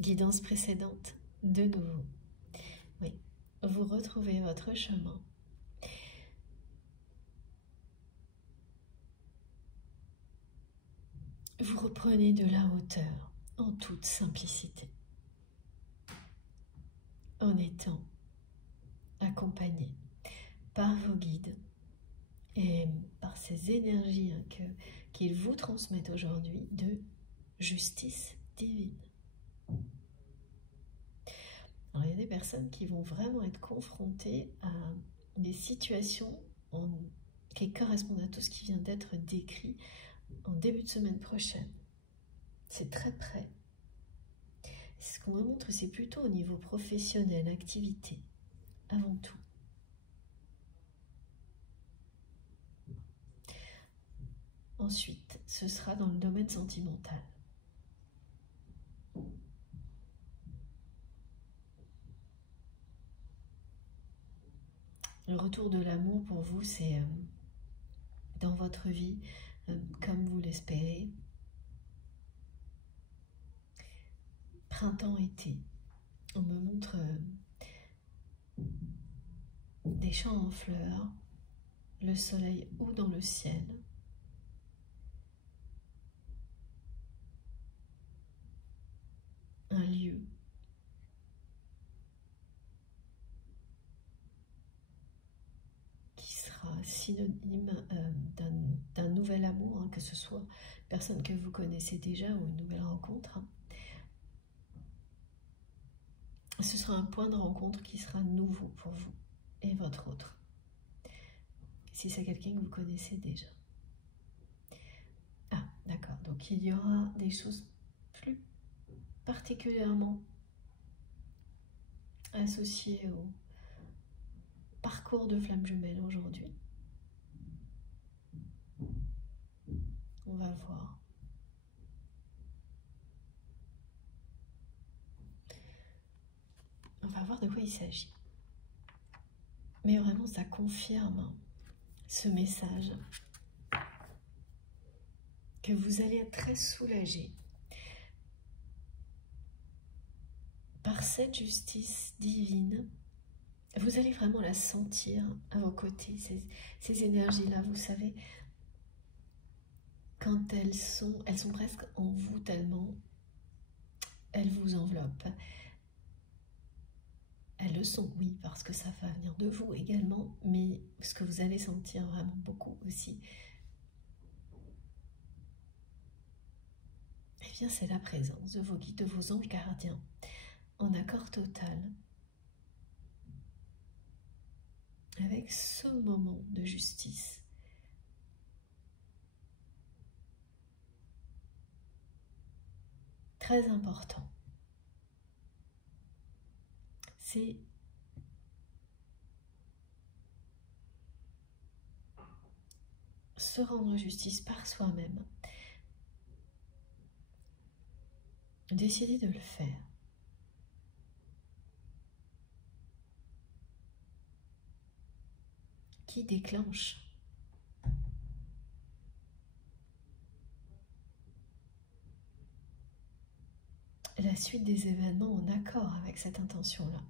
Guidance précédente, de nouveau. Oui, vous retrouvez votre chemin. Vous reprenez de la hauteur en toute simplicité, en étant accompagné par vos guides et par ces énergies qu'ils vous transmettent aujourd'hui de justice divine. Alors, il y a des personnes qui vont vraiment être confrontées à des situations qui correspondent à tout ce qui vient d'être décrit en début de semaine prochaine. C'est très près. Ce qu'on me montre, c'est plutôt au niveau professionnel, activité, avant tout. Ensuite, ce sera dans le domaine sentimental. Le retour de l'amour pour vous, c'est dans votre vie, comme vous l'espérez. Printemps-été, on me montre des champs en fleurs, le soleil haut dans le ciel. Un lieu qui sera synonyme d'un nouvel amour, hein, que ce soit personne que vous connaissez déjà ou une nouvelle rencontre. Hein. Ce sera un point de rencontre qui sera nouveau pour vous et votre autre. Si c'est quelqu'un que vous connaissez déjà. Ah, d'accord. Donc il y aura des choses plus particulièrement associées au parcours de flamme jumelle aujourd'hui. On va voir. On va voir de quoi il s'agit. Mais vraiment, ça confirme ce message que vous allez être très soulagé par cette justice divine. Vous allez vraiment la sentir à vos côtés, ces énergies-là, vous savez, quand elles sont presque en vous tellement elles vous enveloppent. Elles le sont, oui, parce que ça va venir de vous également, mais ce que vous allez sentir vraiment beaucoup aussi, eh bien c'est la présence de vos guides, de vos anges gardiens, en accord total avec ce moment de justice. Très important. C'est se rendre justice par soi-même. Décider de le faire. qui déclenche la suite des événements en accord avec cette intention-là.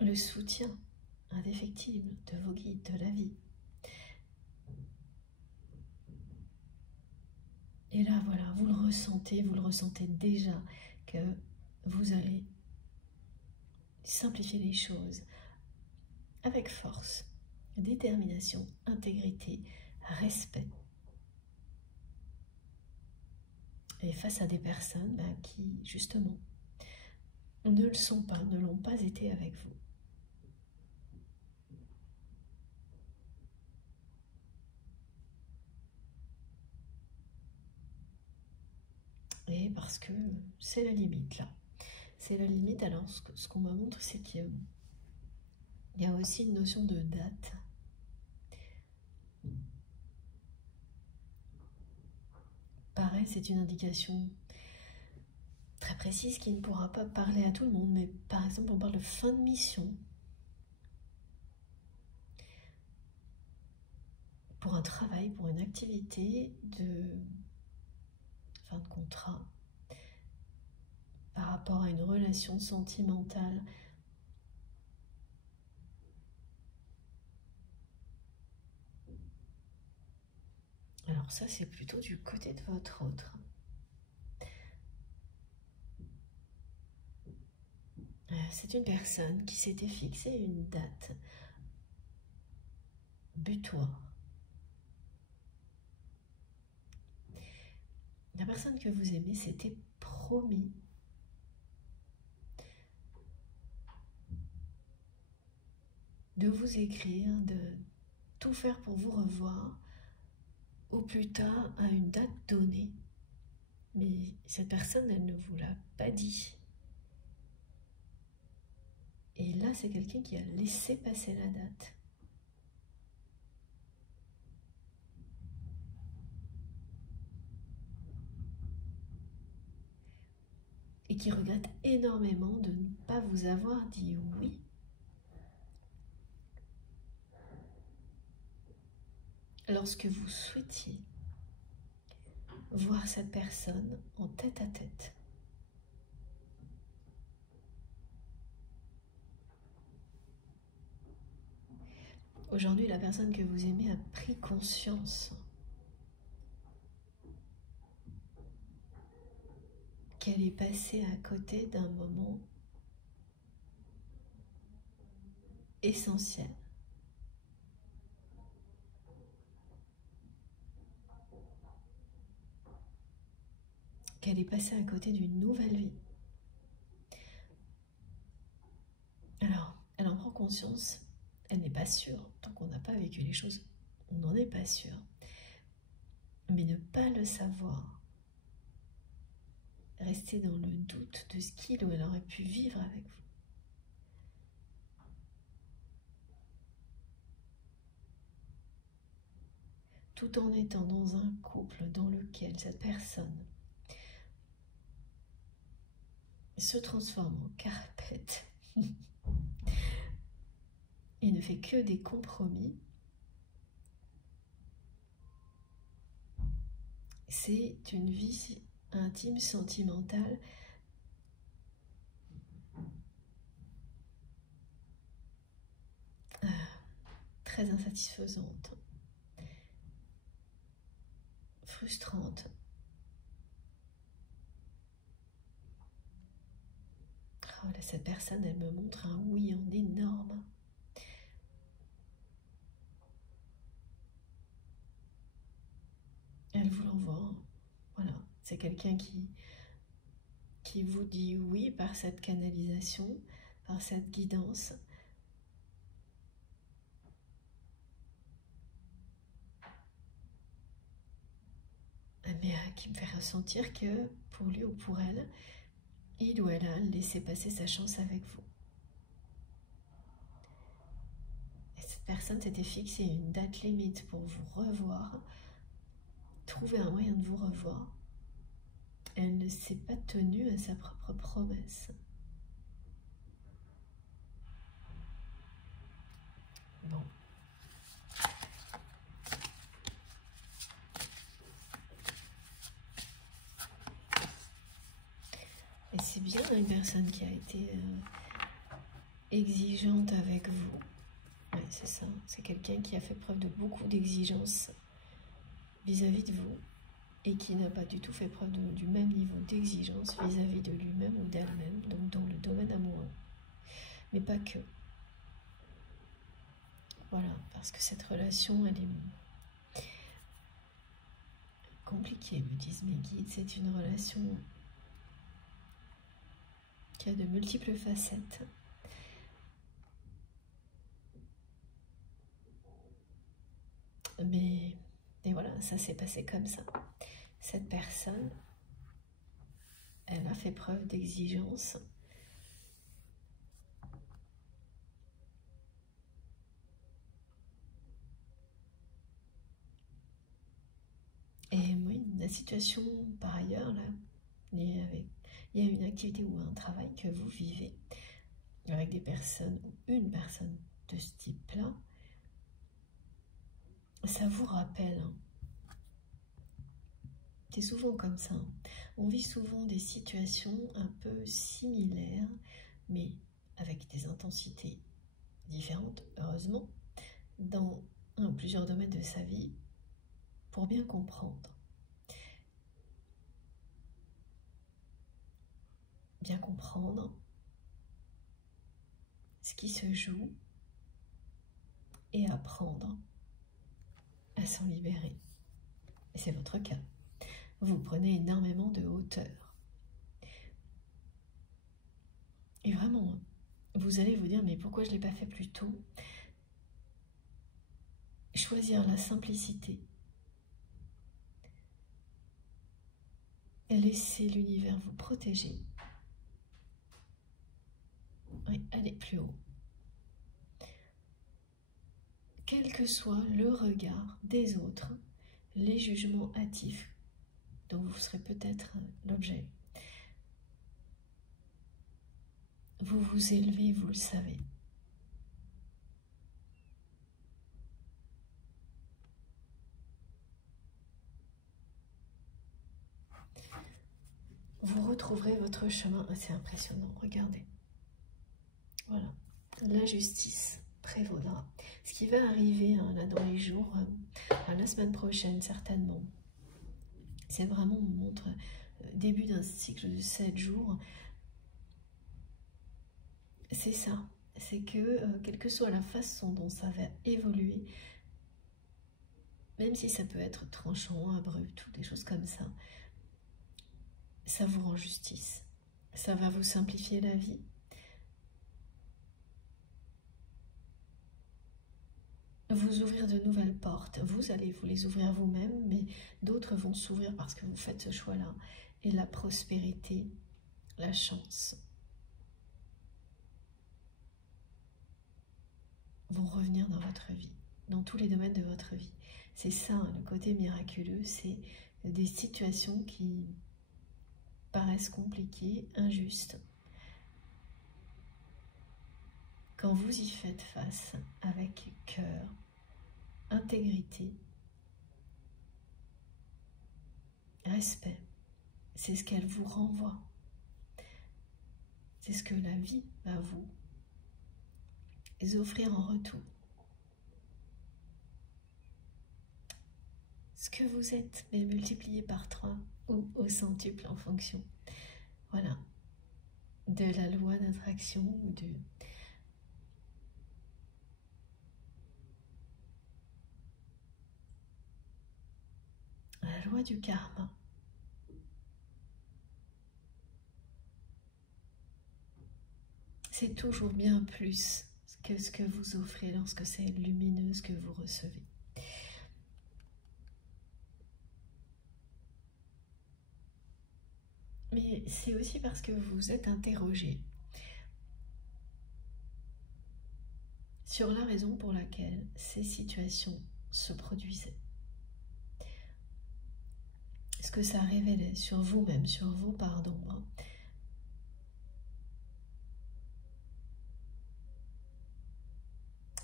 Le soutien indéfectible de vos guides, de la vie. Et là, voilà, vous le ressentez déjà que vous allez simplifier les choses avec force, détermination, intégrité, respect. Et face à des personnes qui, justement, ne le sont pas, ne l'ont pas été avec vous. Et parce que c'est la limite, là. C'est la limite. Alors, ce qu'on me montre, c'est qu'il y a aussi une notion de date. Pareil, c'est une indication très précise qui ne pourra pas parler à tout le monde, mais par exemple, on parle de fin de mission. Pour un travail, pour une activité de fin de contrat, par rapport à une relation sentimentale. Alors ça, c'est plutôt du côté de votre autre. C'est une personne qui s'était fixé une date butoir. La personne que vous aimez s'était promis de vous écrire, de tout faire pour vous revoir au plus tard à une date donnée. Mais cette personne, elle ne vous l'a pas dit. Et là, c'est quelqu'un qui a laissé passer la date. Et qui regrette énormément de ne pas vous avoir dit oui. Lorsque vous souhaitiez voir cette personne en tête à tête. Aujourd'hui, la personne que vous aimez a pris conscience qu'elle est passée à côté d'un moment essentiel. Qu'elle est passée à côté d'une nouvelle vie. Alors, elle en prend conscience, elle n'est pas sûre, tant qu'on n'a pas vécu les choses, on n'en est pas sûr. Mais ne pas le savoir, rester dans le doute de ce qu'il ou elle aurait pu vivre avec vous. Tout en étant dans un couple dans lequel cette personne se transforme en carpette et ne fait que des compromis, c'est une vie intime, sentimentale, très insatisfaisante, frustrante. Oh là, cette personne, elle me montre un oui en énorme. Elle vous l'envoie. Voilà, c'est quelqu'un qui vous dit oui par cette canalisation, par cette guidance. Mais qui me fait ressentir que pour lui ou pour elle, il ou elle a laissé passer sa chance avec vous. Et cette personne s'était fixée une date limite pour vous revoir, trouver un moyen de vous revoir. Elle ne s'est pas tenue à sa propre promesse. Bon. dire à une personne qui a été exigeante avec vous. Oui, c'est ça. C'est quelqu'un qui a fait preuve de beaucoup d'exigence vis-à-vis de vous et qui n'a pas du tout fait preuve du même niveau d'exigence vis-à-vis de lui-même ou d'elle-même, donc dans le domaine amoureux. Mais pas que. Voilà, parce que cette relation, elle est compliquée, me disent mes guides. C'est une relation qui a de multiples facettes. Mais et voilà, ça s'est passé comme ça. Cette personne, elle a fait preuve d'exigence. Et oui, la situation par ailleurs, là, il y a une activité ou un travail que vous vivez avec des personnes ou une personne de ce type-là, ça vous rappelle. C'est souvent comme ça. On vit souvent des situations un peu similaires, mais avec des intensités différentes, heureusement, dans plusieurs domaines de sa vie, pour bien comprendre. Bien comprendre ce qui se joue et apprendre à s'en libérer. Et c'est votre cas. Vous prenez énormément de hauteur. Et vraiment, vous allez vous dire, mais pourquoi je ne l'ai pas fait plus tôt? Choisir la simplicité. Et laisser l'univers vous protéger. Oui, allez plus haut. Quel que soit le regard des autres, les jugements hâtifs dont vous serez peut-être l'objet, vous vous élevez, vous le savez. Vous retrouverez votre chemin. C'est impressionnant, regardez. Voilà, la justice prévaudra. Ce qui va arriver là dans les jours, la semaine prochaine certainement, c'est vraiment, on montre début d'un cycle de 7 jours. C'est ça, c'est que quelle que soit la façon dont ça va évoluer, même si ça peut être tranchant, abrupt ou des choses comme ça, ça vous rend justice. Ça va vous simplifier la vie. Vous ouvrir de nouvelles portes. Vous allez vous les ouvrir vous-même, mais d'autres vont s'ouvrir parce que vous faites ce choix-là. Et la prospérité, la chance vont revenir dans votre vie, dans tous les domaines de votre vie. C'est ça, le côté miraculeux, c'est des situations qui paraissent compliquées, injustes. Quand vous y faites face avec cœur, intégrité, respect, c'est ce qu'elle vous renvoie. C'est ce que la vie va vous offrir en retour. Ce que vous êtes, mais multiplié par 3 ou au centuple en fonction. Voilà. De la loi d'attraction ou de la loi du karma. C'est toujours bien plus que ce que vous offrez lorsque c'est lumineux ce que vous recevez. Mais c'est aussi parce que vous vous êtes interrogé sur la raison pour laquelle ces situations se produisaient. Ce que ça révélait sur vous-même, sur vos parts d'ombre.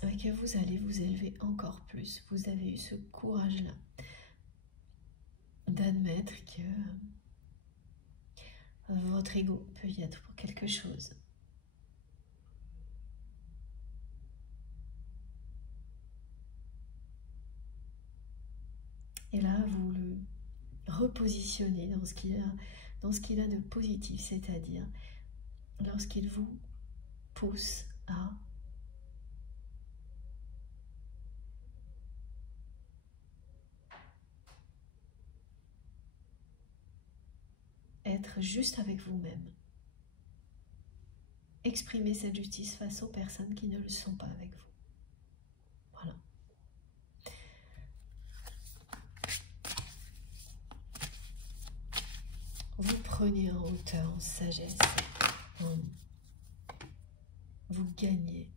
Et que vous allez vous élever encore plus. Vous avez eu ce courage-là d'admettre que votre ego peut y être pour quelque chose. Et là, vous le repositionnez dans ce qu'il a de positif, c'est-à-dire lorsqu'il vous pousse à être juste avec vous-même. Exprimez cette justice face aux personnes qui ne le sont pas avec vous. Voilà. Vous prenez en hauteur, en sagesse, vous gagnez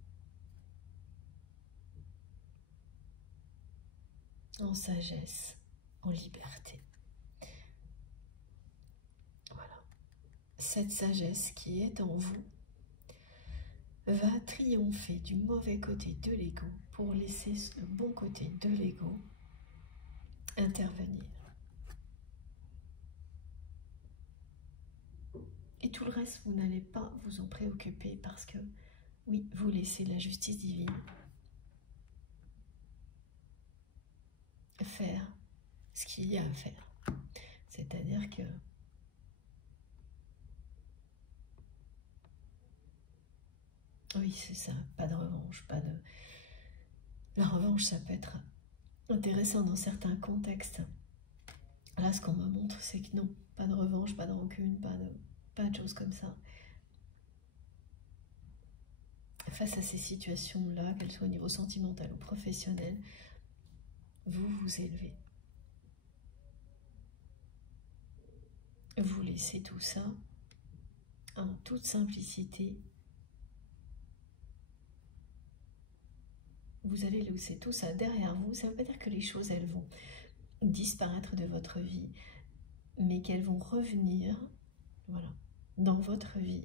en sagesse, en liberté. Voilà. Cette sagesse qui est en vous va triompher du mauvais côté de l'ego pour laisser le bon côté de l'ego intervenir. Et tout le reste, vous n'allez pas vous en préoccuper parce que, oui, vous laissez la justice divine faire ce qu'il y a à faire. C'est-à-dire que oui, c'est ça, pas de revanche, pas de... La revanche, ça peut être intéressant dans certains contextes. Là, ce qu'on me montre, c'est que non, pas de revanche, pas de rancune, pas de choses comme ça. Face à ces situations-là, qu'elles soient au niveau sentimental ou professionnel, vous vous élevez. Vous laissez tout ça en toute simplicité. Vous allez laisser tout ça derrière vous. Ça ne veut pas dire que les choses, elles vont disparaître de votre vie, mais qu'elles vont revenir, voilà, dans votre vie.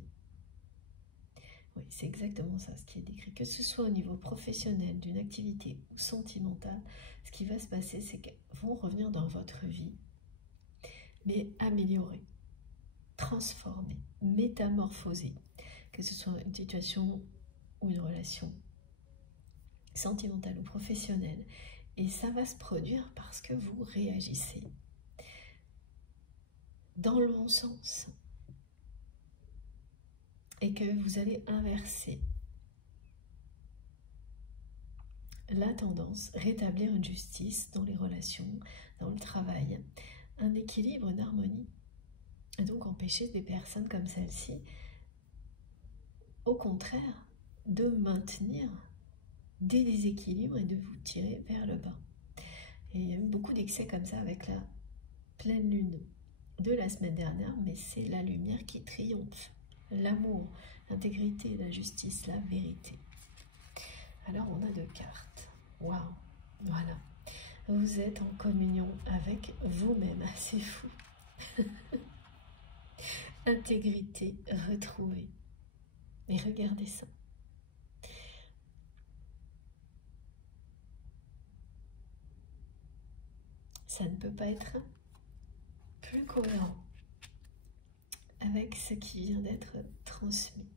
Oui, c'est exactement ça ce qui est décrit. Que ce soit au niveau professionnel, d'une activité ou sentimentale, ce qui va se passer, c'est qu'elles vont revenir dans votre vie, mais améliorées, transformées, métamorphosées. Que ce soit une situation ou une relation sentimentale ou professionnelle. Et ça va se produire parce que vous réagissez dans le bon sens. Et que vous allez inverser la tendance, rétablir une justice dans les relations, dans le travail, un équilibre, une harmonie. Et donc empêcher des personnes comme celle-ci, au contraire, de maintenir des déséquilibres et de vous tirer vers le bas. Et il y a eu beaucoup d'excès comme ça avec la pleine lune de la semaine dernière, mais c'est la lumière qui triomphe. L'amour, l'intégrité, la justice, la vérité. Alors on a 2 cartes. Waouh, voilà. Vous êtes en communion avec vous-même, c'est fou. Intégrité retrouvée. Et regardez ça. Ça ne peut pas être plus cohérent avec ce qui vient d'être transmis.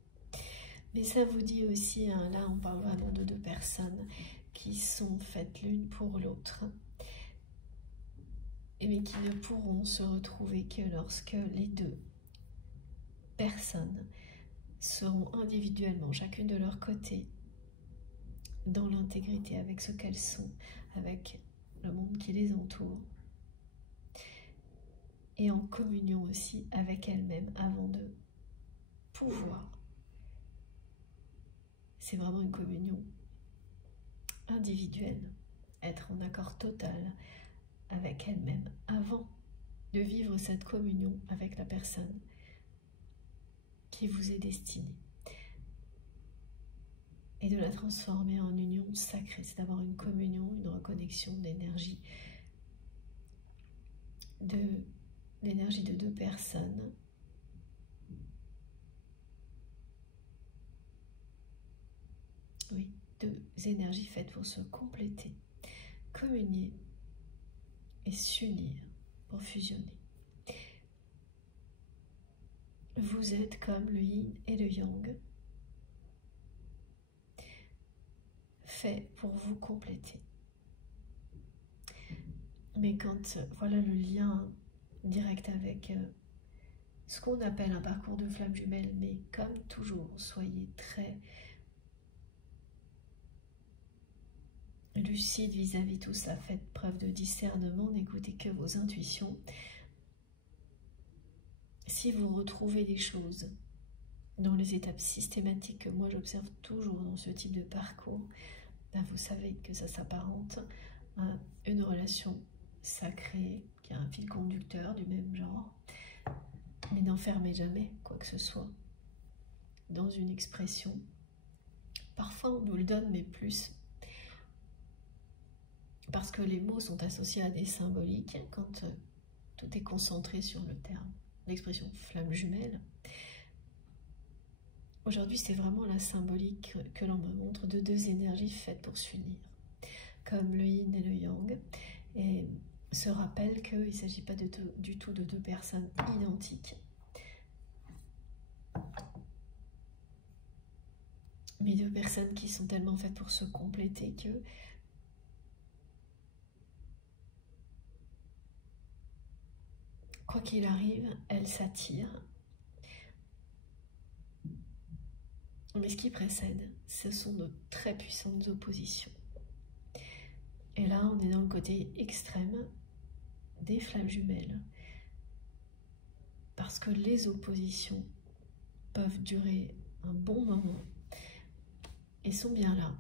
Mais ça vous dit aussi, hein, là on parle vraiment de 2 personnes qui sont faites l'une pour l'autre, mais qui ne pourront se retrouver que lorsque les 2 personnes seront individuellement, chacune de leur côté, dans l'intégrité avec ce qu'elles sont, avec le monde qui les entoure, et en communion aussi avec elles-mêmes avant de pouvoir. C'est vraiment une communion individuelle, être en accord total avec elles-mêmes avant de vivre cette communion avec la personne qui vous est destinée. Et de la transformer en union sacrée, c'est d'avoir une communion, une reconnexion d'énergie, l'énergie de 2 personnes oui, 2 énergies faites pour se compléter, communier et s'unir pour fusionner. vous êtes comme le yin et le yang, fait pour vous compléter. Mais quand voilà le lien direct avec ce qu'on appelle un parcours de flamme jumelle, mais comme toujours, soyez très lucide vis-à-vis de tout ça, faites preuve de discernement, n'écoutez que vos intuitions. Si vous retrouvez des choses dans les étapes systématiques que moi j'observe toujours dans ce type de parcours, ben vous savez que ça s'apparente à une relation sacrée, qui a un fil conducteur du même genre, mais n'enfermez jamais quoi que ce soit dans une expression. Parfois on nous le donne, mais plus parce que les mots sont associés à des symboliques quand tout est concentré sur le terme, l'expression flamme jumelle. Aujourd'hui, c'est vraiment la symbolique que l'on me montre de deux énergies faites pour s'unir, comme le yin et le yang, et se rappelle qu'il ne s'agit pas du tout de deux personnes identiques, mais deux personnes qui sont tellement faites pour se compléter que quoi qu'il arrive, elles s'attirent. Mais ce qui précède, ce sont de très puissantes oppositions. Et là, on est dans le côté extrême des flammes jumelles. Parce que les oppositions peuvent durer un bon moment et sont bien là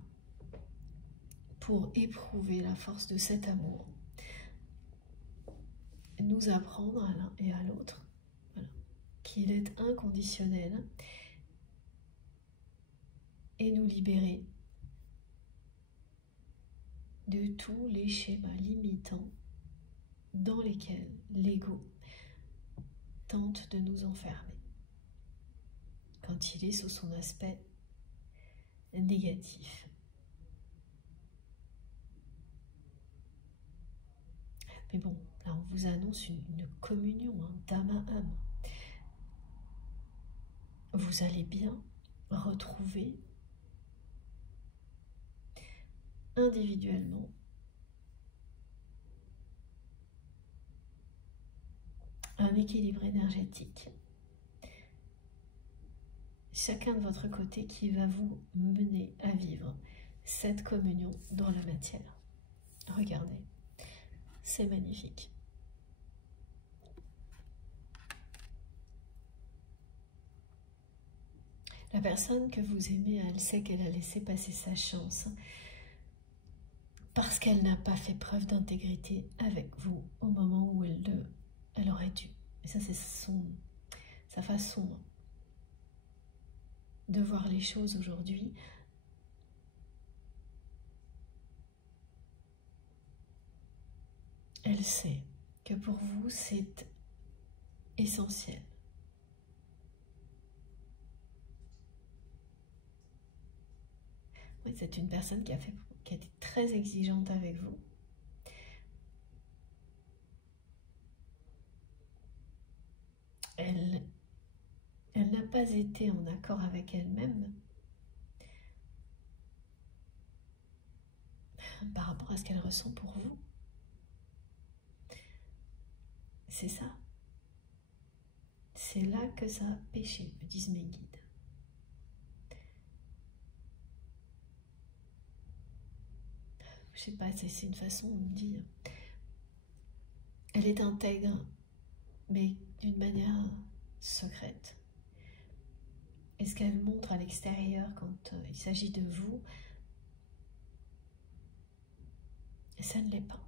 pour éprouver la force de cet amour, nous apprendre à l'un et à l'autre qu'il est inconditionnel et nous libérer de tous les schémas limitants dans lesquels l'ego tente de nous enfermer quand il est sous son aspect négatif. Mais bon, là on vous annonce une communion d'âme à âme. Vous allez bien retrouver individuellement un équilibre énergétique, chacun de votre côté, qui va vous mener à vivre cette communion dans la matière. Regardez, c'est magnifique. La personne que vous aimez, elle sait qu'elle a laissé passer sa chance parce qu'elle n'a pas fait preuve d'intégrité avec vous au moment où elle aurait dû. Et ça, c'est sa façon de voir les choses aujourd'hui. Elle sait que pour vous, c'est essentiel. Oui, c'est une personne qui a été très exigeante avec vous. Elle n'a pas été en accord avec elle-même par rapport à ce qu'elle ressent pour vous. C'est ça. C'est là que ça a péché, me disent mes guides. Je sais pas, c'est une façon de me dire. Elle est intègre, mais d'une manière secrète. Et ce qu'elle montre à l'extérieur quand il s'agit de vous, ça ne l'est pas.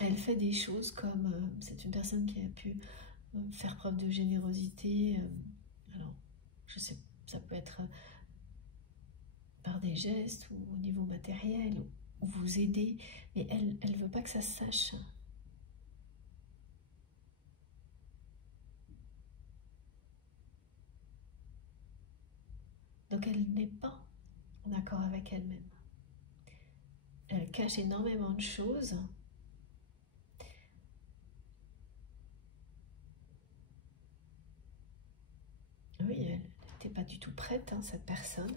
Elle fait des choses comme, c'est une personne qui a pu faire preuve de générosité, alors je sais, ça peut être par des gestes ou au niveau matériel, ou vous aider, mais elle ne veut pas que ça se sache. Donc elle n'est pas en accord avec elle-même. Elle cache énormément de choses. prête, hein, cette personne,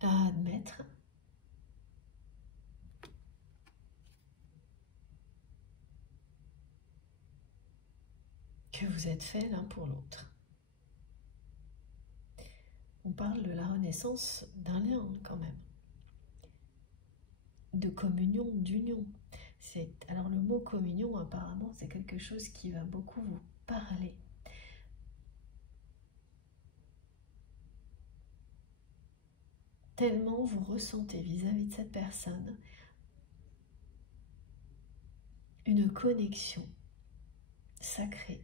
à admettre que vous êtes fait l'un pour l'autre. On parle de la renaissance d'un lien quand même, de communion, d'union. Alors le mot communion, apparemment, c'est quelque chose qui va beaucoup vous parler. Tellement vous ressentez vis-à-vis de cette personne une connexion sacrée.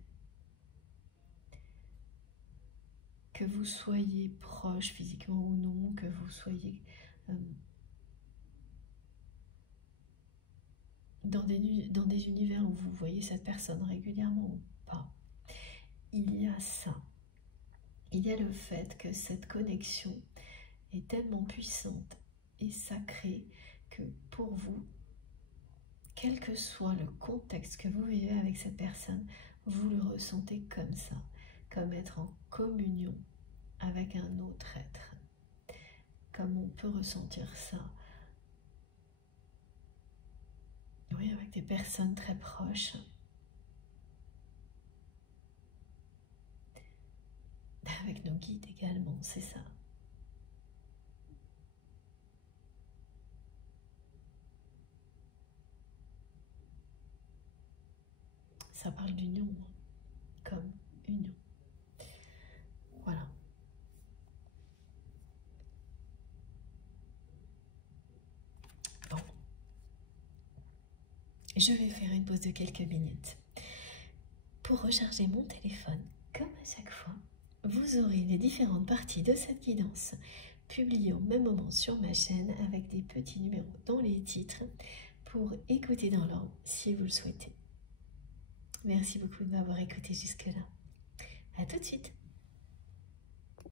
Que vous soyez proche physiquement ou non, que vous soyez dans des univers où vous voyez cette personne régulièrement ou pas, il y a ça. Il y a le fait que cette connexion est tellement puissante et sacrée que pour vous, quel que soit le contexte que vous vivez avec cette personne, vous le ressentez comme ça, comme être en communion avec un autre être. Comme on peut ressentir ça, oui, avec des personnes très proches. Avec nos guides également, c'est ça. Ça parle d'union, comme union. Voilà. Bon. Je vais faire une pause de quelques minutes. Pour recharger mon téléphone, comme à chaque fois, vous aurez les différentes parties de cette guidance publiées au même moment sur ma chaîne avec des petits numéros dans les titres pour écouter dans l'ordre si vous le souhaitez. Merci beaucoup de m'avoir écouté jusque-là. À tout de suite.